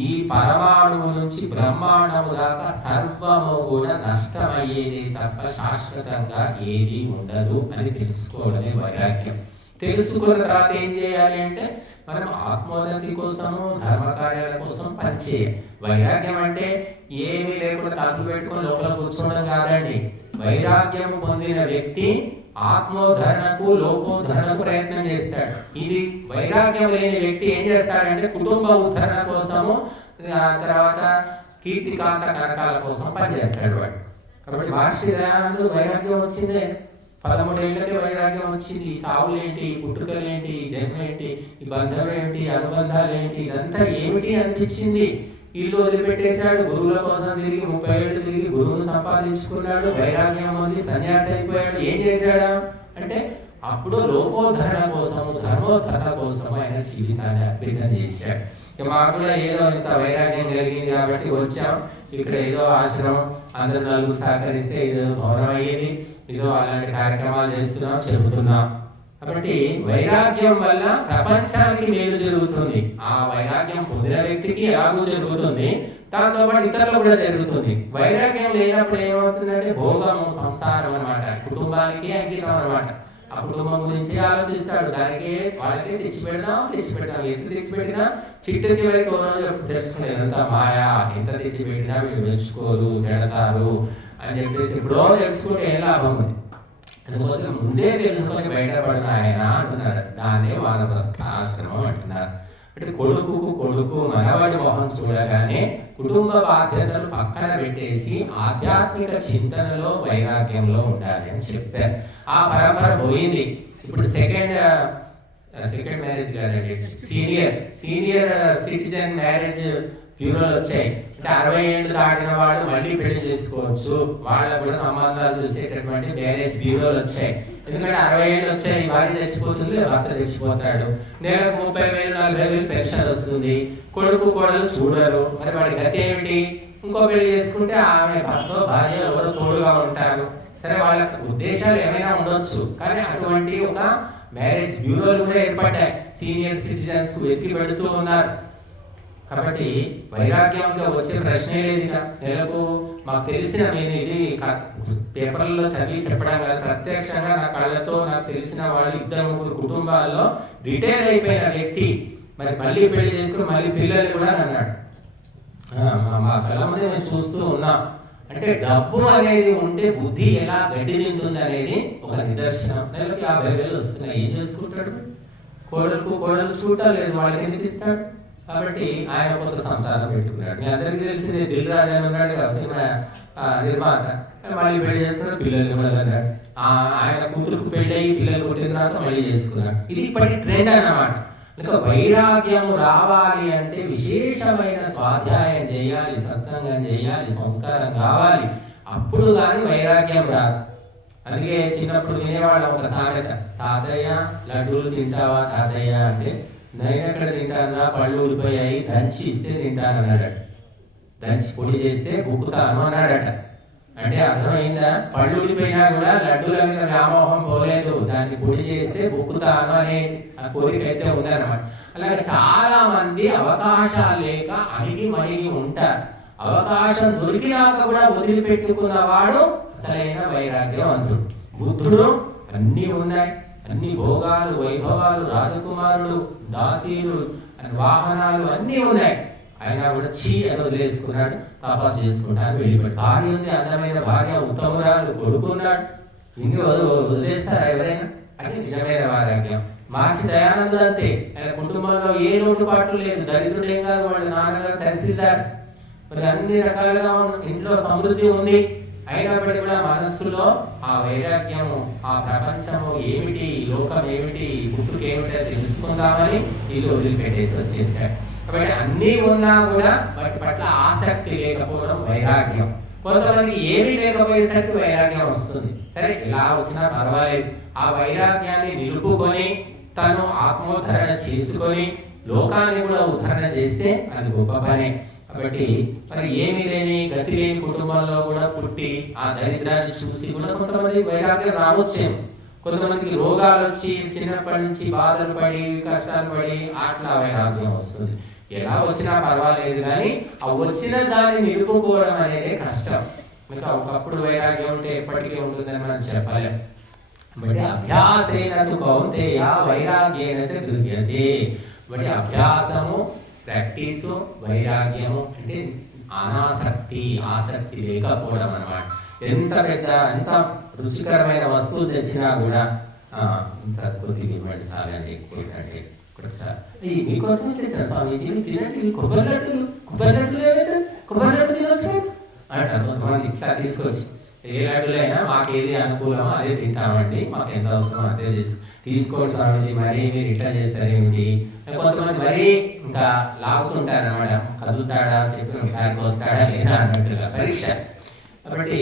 ఈ పరమాణువు నుంచి బ్రహ్మాండము దాకా సర్వము కూడా నష్టమయ్యేది తప్ప శాశ్వతంగా ఏది ఉండదు అని తెలుసుకోవడమే వైరాగ్యం. తెలుసుకున్న తర్వాత ఏం చేయాలి అంటే మనం ఆత్మోన్నతి కోసము, ధర్మకార్యాల కోసం పనిచేయాలి. వైరాగ్యం అంటే ఏమీ లేకుండా తలుపు పెట్టుకొని లోపల కూర్చోవడం కాదండి. వైరాగ్యం పొందిన వ్యక్తి ఆత్మోద్ధరణకు, లోకోద్ధరణకు ప్రయత్నం చేస్తాడు. ఇది వైరాగ్యం లేని వ్యక్తి ఏం చేస్తాడంటే కుటుంబ ఉద్ధరణ కోసము, తర్వాత కీర్తికాంత కనకాల కోసం పనిచేస్తాడు వాడు. కాబట్టి మహర్షి దయానందుడు వైరాగ్యం వచ్చిందే. 13 ఏళ్ళకి వైరాగ్యం వచ్చింది. చావులేంటి, పుట్టుకలేంటి, జన్మ ఏంటి, ఈ బంధం ఏంటి, అనుబంధాలు ఏంటి, ఇదంతా ఏమిటి అనిపించింది. ఇల్లు వదిలిపెట్టేశాడు, గురువుల కోసం తిరిగి 30 ఏళ్ళు తిరిగి గురువును సంపాదించుకున్నాడు. వైరాగ్యం ఉంది, సన్యాసి అయిపోయాడు. ఏం చేశాడు అంటే అప్పుడు లోకోద్ధరణ కోసము, ధర్మోద్ధరణ కోసము ఆయన జీవితాన్ని అర్పితం చేశాడు. మాకు కూడా ఏదో ఇంత వైరాగ్యం కలిగింది కాబట్టి వచ్చాం. ఇక్కడ ఏదో ఆశ్రమం, అందరు నలుగురు సహకరిస్తే ఏదో భవనం అయ్యేది, ఏదో అలాంటి కార్యక్రమాలు చేస్తున్నాం, చెబుతున్నాం. కాబట్టి వైరాగ్యం వల్ల ప్రపంచానికి మేలు జరుగుతుంది. ఆ వైరాగ్యం పొందిన వ్యక్తికి ఎలాగూ జరుగుతుంది, దాంతో పాటు ఇతరులు కూడా జరుగుతుంది. వైరాగ్యం లేనప్పుడు ఏమవుతుందంటే భోగము, సంసారం అనమాట, కుటుంబానికి అంకితం అనమాట. ఆ కుటుంబం గురించి ఆలోచిస్తాడు, దానికి వాళ్ళకే తెచ్చిపెడదాం ఎంత తెచ్చిపెట్టినా చివరికి తెలుసుకునేది అంత మాయా, ఎంత తెచ్చిపెట్టినా వీళ్ళు మెచ్చుకోరు, తిడతారు అని చెప్పేసి ఎప్పుడో తెలుసుకుంటే ఏం లాభం ఉంది. అందుకోసం ముందే తెలుసుకొని బయటపడిన ఆయన అంటున్నాడు, దాన్నే వానప్రస్థాశ్రమం అంటున్నారు. అంటే కొడుకు మనవడి మొహం చూడగానే కుటుంబ బాధ్యతలు పక్కన పెట్టేసి ఆధ్యాత్మిక చింతనలో వైరాగ్యంలో ఉండాలి అని చెప్పారు. ఆ పరంపర పోయింది. ఇప్పుడు సెకండ్ మ్యారేజ్ కాదండి, సీనియర్ సిటిజన్ మ్యారేజ్ బ్యూరోలు వచ్చాయి. అంటే 60 ఏళ్ళు దాటిన వాళ్ళు మళ్ళీ పెళ్లి చేసుకోవచ్చు, వాళ్ళకు కూడా సంబంధాలు చూసేటటువంటి మ్యారేజ్ బ్యూరోలు వచ్చాయి. ఎందుకంటే 60 ఏళ్ళు వచ్చాయి, భార్య తెచ్చిపోతుంది, భర్త తెచ్చిపోతాడు, నెలకు 30,000 40,000 పెన్షన్ వస్తుంది, కొడుకు కోడలు చూడరు, మరి వాడి గతి ఏమిటి? ఇంకో పెళ్లి చేసుకుంటే ఆమె భర్త భార్య ఎవరు తోడుగా ఉంటారు. సరే, వాళ్ళ ఉద్దేశాలు ఏమైనా ఉండొచ్చు, కానీ అటువంటి ఒక మ్యారేజ్ బ్యూరోలు కూడా ఏర్పడ్డాయి. సీనియర్ సిటిజన్స్ వెతికి పెడుతూ ఉన్నారు. కాబట్టి వైరాగ్యంగా వచ్చే ప్రశ్నే లేదు. నెలకు మాకు తెలిసిన, నేను ఇది పేపర్లలో చదివి చెప్పడం కాదు, ప్రత్యక్షంగా నా కళ్ళతో నాకు తెలిసిన వాళ్ళు 2-3 కుటుంబాల్లో రిటైర్ అయిపోయిన వ్యక్తి మరి మళ్ళీ పెళ్లి చేసుకుని మళ్ళీ పిల్లలు కూడా అన్నాడు. మా కళ్ళ ముందే మేము చూస్తూ ఉన్నాం. అంటే డబ్బు అనేది ఉంటే బుద్ధి ఎలా గడ్డి తింటుంది అనేది ఒక నిదర్శనం. నెలకు 50,000 వస్తున్నాయి, ఏం చేసుకుంటాడు? కోడలు చూడటం లేదు, వాళ్ళకి ఎందుకు ఇస్తాడు? కాబట్టి ఆయన కొత్త సంసారం పెట్టుకున్నాడు. మీ అందరికీ తెలిసిందే, దిల్ రాజు అని ఉన్నాడు సినిమా నిర్మాత, మళ్ళీ పెళ్లి చేసుకున్నాడు, పిల్లల్ని కూడా అన్నాడు. ఆయన కూతురుకు పెళ్లి అయ్యి పిల్లలు పుట్టిన తర్వాత మళ్ళీ చేసుకున్నాడు. ఇది ఇప్పటి ట్రెండ్ అన్నమాట. ఇంకా వైరాగ్యం రావాలి అంటే విశేషమైన స్వాధ్యాయం చేయాలి, సత్సంగం చేయాలి, సంస్కారం కావాలి, అప్పుడు కానీ వైరాగ్యం రాదు. అందుకే చిన్నప్పుడు వినేవాళ్ళం ఒక సామెత, తాతయ్య లడ్డూలు తింటావా తాతయ్య అంటే, నేను ఎక్కడ తింటానా, పళ్ళు ఊడిపోయాయి, దంచి ఇస్తే తింటానన్నాడట. దంచి పొడి చేస్తే బుక్కుతాను అన్నాడట. అంటే అర్థమైందా? పళ్ళు ఊడిపోయినా కూడా లడ్డూల మీద వ్యామోహం పోలేదు, దాన్ని పొడి చేస్తే బుక్కుతాను అనే ఆ కోరిక అయితే ఉందన్నమాట. అలాగే చాలా మంది అవకాశాలు లేక అణిగి మణిగి ఉంటారు. అవకాశం దొరికినాక కూడా వదిలిపెట్టుకున్నవాడు అసలైన వైరాగ్యవంతుడు. బుద్ధుడు అన్నీ ఉన్నాయి, అన్ని భోగాలు, వైభవాలు, రాజకుమారుడు, దాసీలు, వాహనాలు అన్నీ ఉన్నాయి, అయినా కూడా అని వదిలేసుకున్నాడు, తపస్సు చేసుకుంటాను వెళ్ళిపోయాడు. భార్య ఉంది, అందమైన భార్య, ఉత్తమురాలు, కొడుకున్నాడు, ఇన్ని వదిలేస్తారా ఎవరైనా? అది నిజమైన వైరాగ్యం. మహర్షి దయానందుడు అంతే, ఆయన కుటుంబంలో ఏ లోటుపాట్లు లేదు, దరిద్రుడేం కాదు, వాళ్ళ నాన్నగారు తహసీల్దార్, మరి అన్ని రకాలుగా ఇంట్లో సమృద్ధి ఉంది. అయినప్పటికీ కూడా మనస్సులో ఆ వైరాగ్యము, ఆ ప్రపంచము ఏమిటి, లోకం ఏమిటి, పుట్టుక ఏమిటి తెలుసుకుందామని వీళ్ళు వదిలిపెట్టేసి వచ్చేసారు. కాబట్టి అన్నీ ఉన్నా కూడా వాటి పట్ల ఆసక్తి లేకపోవడం వైరాగ్యం. కొంతమంది ఏమీ లేకపోయేసరికి వైరాగ్యం వస్తుంది. సరే, ఎలా వచ్చినా పర్వాలేదు, ఆ వైరాగ్యాన్ని నిలుపుకొని తను ఆత్మోద్ధరణ చేసుకొని లోకాన్ని కూడా ఉద్ధరణ చేస్తే అది గొప్ప పనే. కాబట్టి మరి ఏమీ లేని గతి లేని కుటుంబంలో కూడా పుట్టి ఆ దరిద్రాన్ని చూసి కూడా కొంతమంది వైరాగ్యం రావచ్చేమో. కొంతమందికి రోగాలు వచ్చి చిన్నప్పటి నుంచి బాధలు పడి కష్టాలు పడి అట్లా వైరాగ్యం వస్తుంది. ఎలా వచ్చినా పర్వాలేదు, కానీ ఆ వచ్చిన దాన్ని నిలుపుకోవడం అనేది కష్టం. ఇంకా ఒకప్పుడు వైరాగ్యం ఉంటే ఎప్పటికీ ఉంటుందని మనం చెప్పలేం. బట్టి అభ్యాసేనతు కౌంతేయ వైరాగ్యేన చ గృహ్యతే. బట్టి అభ్యాసము, ప్రాక్టీసు, వైరాగ్యము అంటే అనాసక్తి, ఆసక్తి లేకపోవడం అన్నమాట. ఎంత రుచికరమైన వస్తువులు తెచ్చినా కూడా ఇంత కొద్దిగా ఇవ్వండి చాలా ఎక్కువ మీకోసం తెచ్చాను స్వామీజీ, తినండి, కొబ్బరి లడ్డులు ఏవైతే కొబ్బరి లడ్డు తినొచ్చు అంటారు కొంతమంది. ఇట్లా తీసుకొచ్చి ఏ లడ్డులైనా మాకేది అనుకూలమో అదే తింటామండి, మాకు ఎంత అవసరమో అదే తీసుకోండి స్వామీజీ, మరీ మీరు ఇట్లా చేస్తారేమిటి. కొంతమంది మరీ ఇంకా లాగుతుంటారు అన్నమాట, కదులుతాడా అని చెప్పి దానికి వస్తాడా లేదా అన్నట్టుగా పరీక్ష. కాబట్టి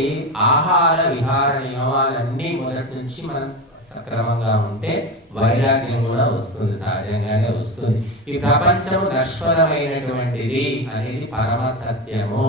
ఆహార విహార నియమాలన్నీ మొదటి నుంచి మనం సక్రమంగా ఉంటే వైరాగ్యం కూడా వస్తుంది, సహజంగానే వస్తుంది. ఈ ప్రపంచం నశ్వరమైనటువంటిది అనేది పరమ సత్యము.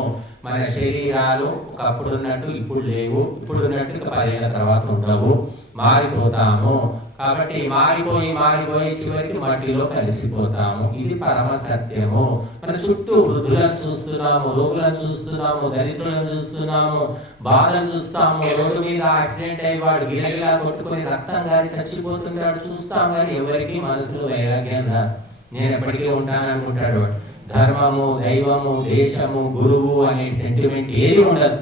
మన శరీరాలు ఒకప్పుడు ఉన్నట్టు ఇప్పుడు లేవు, ఇప్పుడు ఉన్నట్టు 10 ఏళ్ల తర్వాత ఉండవు, మారిపోతాము. కాబట్టి మారిపోయి చివరికి మట్టిలో కలిసిపోతాము. ఇది పరమ సత్యము. మన చుట్టూ వృద్ధులను చూస్తున్నాము, రోగులను చూస్తున్నాము, దరిద్రులను చూస్తున్నాము, బాధలను చూస్తాము. రోడ్డు మీద యాక్సిడెంట్ అయ్యి వాడు గిలగిలా కొట్టుకొని రక్తం గారి చచ్చిపోతున్నాడు చూస్తాం, కానీ ఎవరికి మనసులో వైరాగ్యం రాదు. నేను ఎప్పటికీ ఉంటాననుకుంటాడు. ధర్మము, దైవము, దేశము, గురువు అనే సెంటిమెంట్ ఏది ఉండదు.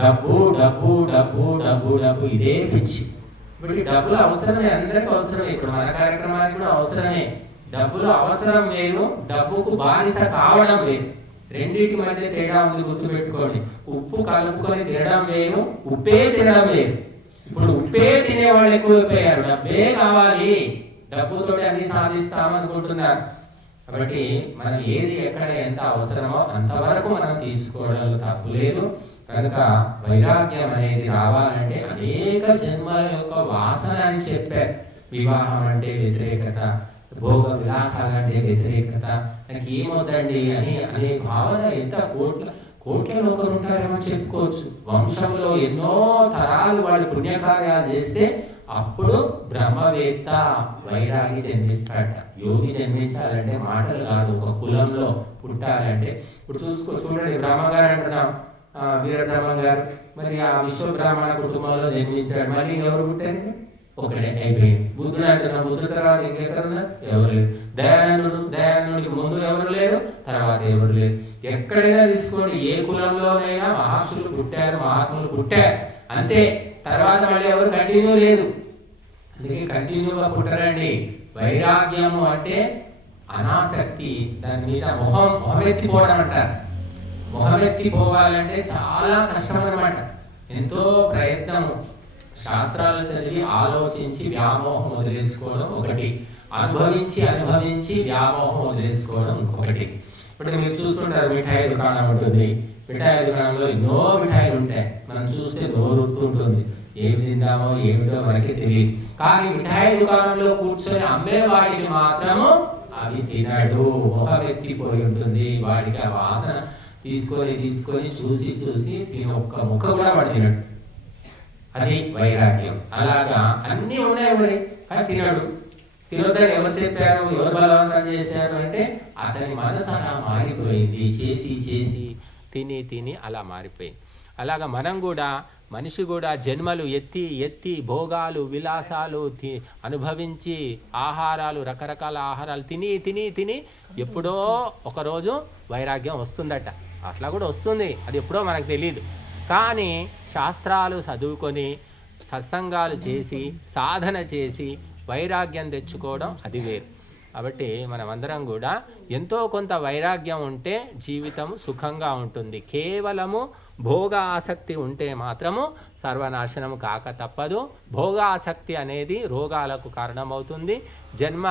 డబ్బు డబ్బు డబ్బు డబ్బు డబ్బు ఇదే పిచ్చి. ఇప్పుడు డబ్బులు అవసరమే, అందరికీ అవసరమే. ఇప్పుడు మన కార్యక్రమానికి కూడా అవసరమే. డబ్బులు అవసరం లేదు, డబ్బుకు బానిస కావడం లేదు. రెండింటి మధ్య తేడా ఉంది, గుర్తుపెట్టుకోండి. ఉప్పు కలుపుకొని తినడం లేదు, ఉప్పే తినడం లేదు. ఇప్పుడు ఉప్పే తినే వాళ్ళు ఎక్కువైపోయారు. డబ్బే కావాలి, డబ్బుతో అన్ని సాధిస్తామనుకుంటున్నారు. కాబట్టి మనం ఏది ఎక్కడ ఎంత అవసరమో అంతవరకు మనం తీసుకోవడం తప్పు లేదు. కనుక వైరాగ్యం అనేది రావాలంటే అనేక జన్మల యొక్క వాసన అని చెప్పారు. వివాహం అంటే వ్యతిరేకత, భోగ విలాసాలంటే వ్యతిరేకత, నాకు ఏమవుతండి అనే భావన ఎంత కోట్లలో ఒకరు ఉంటారేమో చెప్పుకోవచ్చు. వంశంలో ఎన్నో తరాలు వాళ్ళు పుణ్యకార్యాలు చేస్తే అప్పుడు బ్రహ్మవేత్త వైరాగి జన్మిస్తాడట. యోగి జన్మించాలంటే మాటలు కాదు, ఒక కులంలో పుట్టాలంటే. ఇప్పుడు చూడండి, బ్రహ్మగారు అంటున్నాం, వీరబ్రహ్మ గారు మరి ఆ విశ్వబ్రాహ్మణ కుటుంబంలో జన్మించాడు. మళ్ళీ ఎవరు పుట్టారు? ఒకటే అయిపోయింది. బుద్ధుడు అంటున్నాం, బుద్ధుడు తర్వాత ఇంకెక్కడున్నారు? ఎవరు లేరు. దయానందుడికి ముందు ఎవరు లేరు, తర్వాత ఎవరు లేరు. ఎక్కడైనా తీసుకోండి, ఏ కులంలోనైనా మహర్షులు పుట్టారు, మహాత్ములు పుట్టారు, అంతే. తర్వాత మళ్ళీ ఎవరు కంటిన్యూ లేదు. అందుకే కంటిన్యూగా పుట్టరండి. వైరాగ్యము అంటే అనాసక్తి, దాని మీద మొహమెత్తిపోవడం అంటారు. మొహమెత్తిపోవాలంటే చాలా కష్టం అన్నమాట. ఎంతో ప్రయత్నము. శాస్త్రాలు చదివి ఆలోచించి వ్యామోహం వదిలేసుకోవడం ఒకటి, అనుభవించి వ్యామోహం వదిలేసుకోవడం ఇంకొకటి. ఇప్పుడు మీరు చూస్తుంటారు, మిఠాయి దుకాణం ఉంటుంది. మిఠాయి దుకాణంలో ఎన్నో మిఠాయిలు ఉంటాయి. మనం చూస్తే నోరుతుంటుంది, ఏమి తిందామో ఏమిటో మనకి తెలియదు. కానీ మిఠాయి దుకాణంలో కూర్చొని అమ్మే వాడికి మాత్రము అవి తినడు, మొహమెత్తిపోయి ఉంటుంది. వాడికి ఆ వాసన తీసుకొని చూసి తిని ఒక్క ముక్క కూడా వాడు తినడు. అది వైరాగ్యం. అలాగా అన్నీ ఉన్నాయి మరి, కానీ తినడు. తినొద్దని ఎవరు చెప్పారు, ఎవరు బలవంతం చేశారు అంటే అతని మనసు అలా మారిపోయింది. చేసి తిని అలా మారిపోయింది. అలాగా మనం కూడా, మనిషి కూడా జన్మలు ఎత్తి భోగాలు విలాసాలు అనుభవించి ఆహారాలు, రకరకాల ఆహారాలు తిని ఎప్పుడో ఒకరోజు వైరాగ్యం వస్తుందట. అట్లా కూడా వస్తుంది, అది ఎప్పుడో మనకు తెలియదు. కానీ శాస్త్రాలు చదువుకొని, సత్సంగాలు చేసి, సాధన చేసి వైరాగ్యం తెచ్చుకోవడం అది వేరు. కాబట్టి మనమందరం కూడా ఎంతో కొంత వైరాగ్యం ఉంటే జీవితం సుఖంగా ఉంటుంది. కేవలము భోగ ఆసక్తి ఉంటే మాత్రము సర్వనాశనం కాక తప్పదు. భోగ ఆసక్తి అనేది రోగాలకు కారణమవుతుంది, జన్మ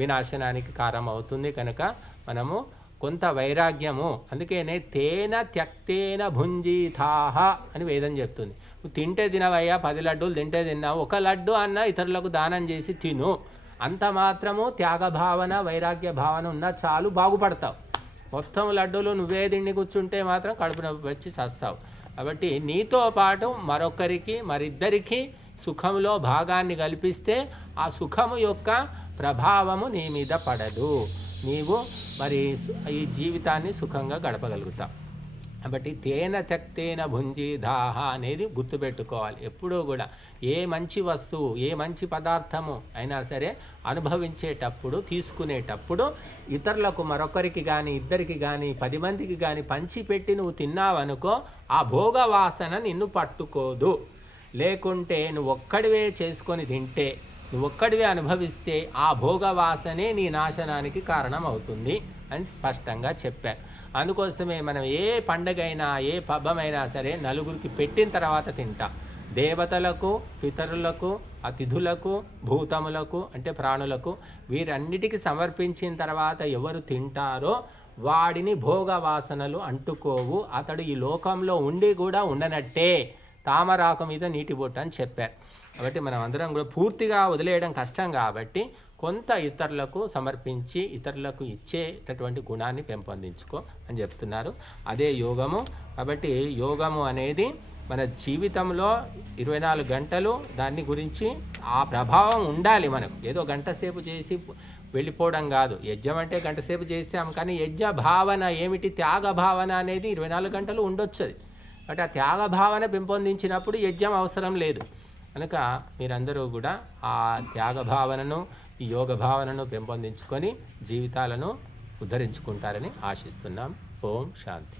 వినాశనానికి కారణమవుతుంది. కనుక మనము కొంత వైరాగ్యము, అందుకనే తేన త్యక్తేన భుంజీతాహ అని వేదం చెప్తుంది. తింటే తినవయ్యా, 10 లడ్డూలు తింటే తిన్నావు, 1 లడ్డు అన్న ఇతరులకు దానం చేసి తిను. అంత మాత్రము త్యాగ భావన, వైరాగ్య భావన ఉన్నా చాలు, బాగుపడతావు. మొత్తం లడ్డూలు నువ్వే తిండి కూర్చుంటే మాత్రం కడుపు నొప్పి వచ్చి చస్తావు. కాబట్టి నీతో పాటు మరిద్దరికి సుఖంలో భాగాన్ని కల్పిస్తే ఆ సుఖము యొక్క ప్రభావము నీ మీద పడదు. నీవు మరి ఈ జీవితాన్ని సుఖంగా గడపగలుగుతావు. కాబట్టి తేన త్యక్తేన భుంజీదాహ అనేది గుర్తుపెట్టుకోవాలి. ఎప్పుడూ కూడా ఏ మంచి వస్తువు, ఏ మంచి పదార్థము అయినా సరే అనుభవించేటప్పుడు, తీసుకునేటప్పుడు ఇతరులకు, మరొకరికి కానీ, ఇద్దరికి కానీ, 10 మందికి కానీ పంచిపెట్టి నువ్వు తిన్నావనుకో, ఆ భోగ వాసన నిన్ను పట్టుకోదు. లేకుంటే నువ్వు ఒక్కడివే చేసుకొని తింటే, నువ్వు ఒక్కడివే అనుభవిస్తే ఆ భోగ వాసనే నీ నాశనానికి కారణం అవుతుంది అని స్పష్టంగా చెప్పారు. అందుకోసమే మనం ఏ పండగైనా, ఏ పబ్బమైనా సరే నలుగురికి పెట్టిన తర్వాత తింటాం. దేవతలకు, పితరులకు, అతిథులకు, భూతములకు అంటే ప్రాణులకు, వీరన్నిటికీ సమర్పించిన తర్వాత ఎవరు తింటారో వాడిని భోగ వాసనలు అంటుకోవు. అతడు ఈ లోకంలో ఉండి కూడా ఉండనట్టే, తామరాకు మీద నీటి బొట్టు అని చెప్పారు. కాబట్టి మనం అందరం కూడా పూర్తిగా వదిలేయడం కష్టం కాబట్టి కొంత ఇతరులకు సమర్పించి ఇతరులకు ఇచ్చేటటువంటి గుణాన్ని పెంపొందించుకో అని చెప్తున్నారు. అదే యోగము. కాబట్టి యోగము అనేది మన జీవితంలో 24 గంటలు దాన్ని గురించి ఆ ప్రభావం ఉండాలి మనకు. ఏదో గంట సేపు చేసి వెళ్ళిపోవడం కాదు. యజ్ఞం అంటే గంట సేపు చేసాం, కానీ యజ్ఞ భావన ఏమిటి, త్యాగ భావన అనేది 24 గంటలు ఉండొచ్చు. అంటే ఆ త్యాగ భావన పెంపొందించినప్పుడు యజ్ఞం అవసరం లేదు. కనుక మీరందరూ కూడా ఆ త్యాగ భావనను, ఈ యోగ భావనను పెంపొందించుకొని జీవితాలను ఉద్ధరించుకుంటారని ఆశిస్తున్నాం. ఓం శాంతి.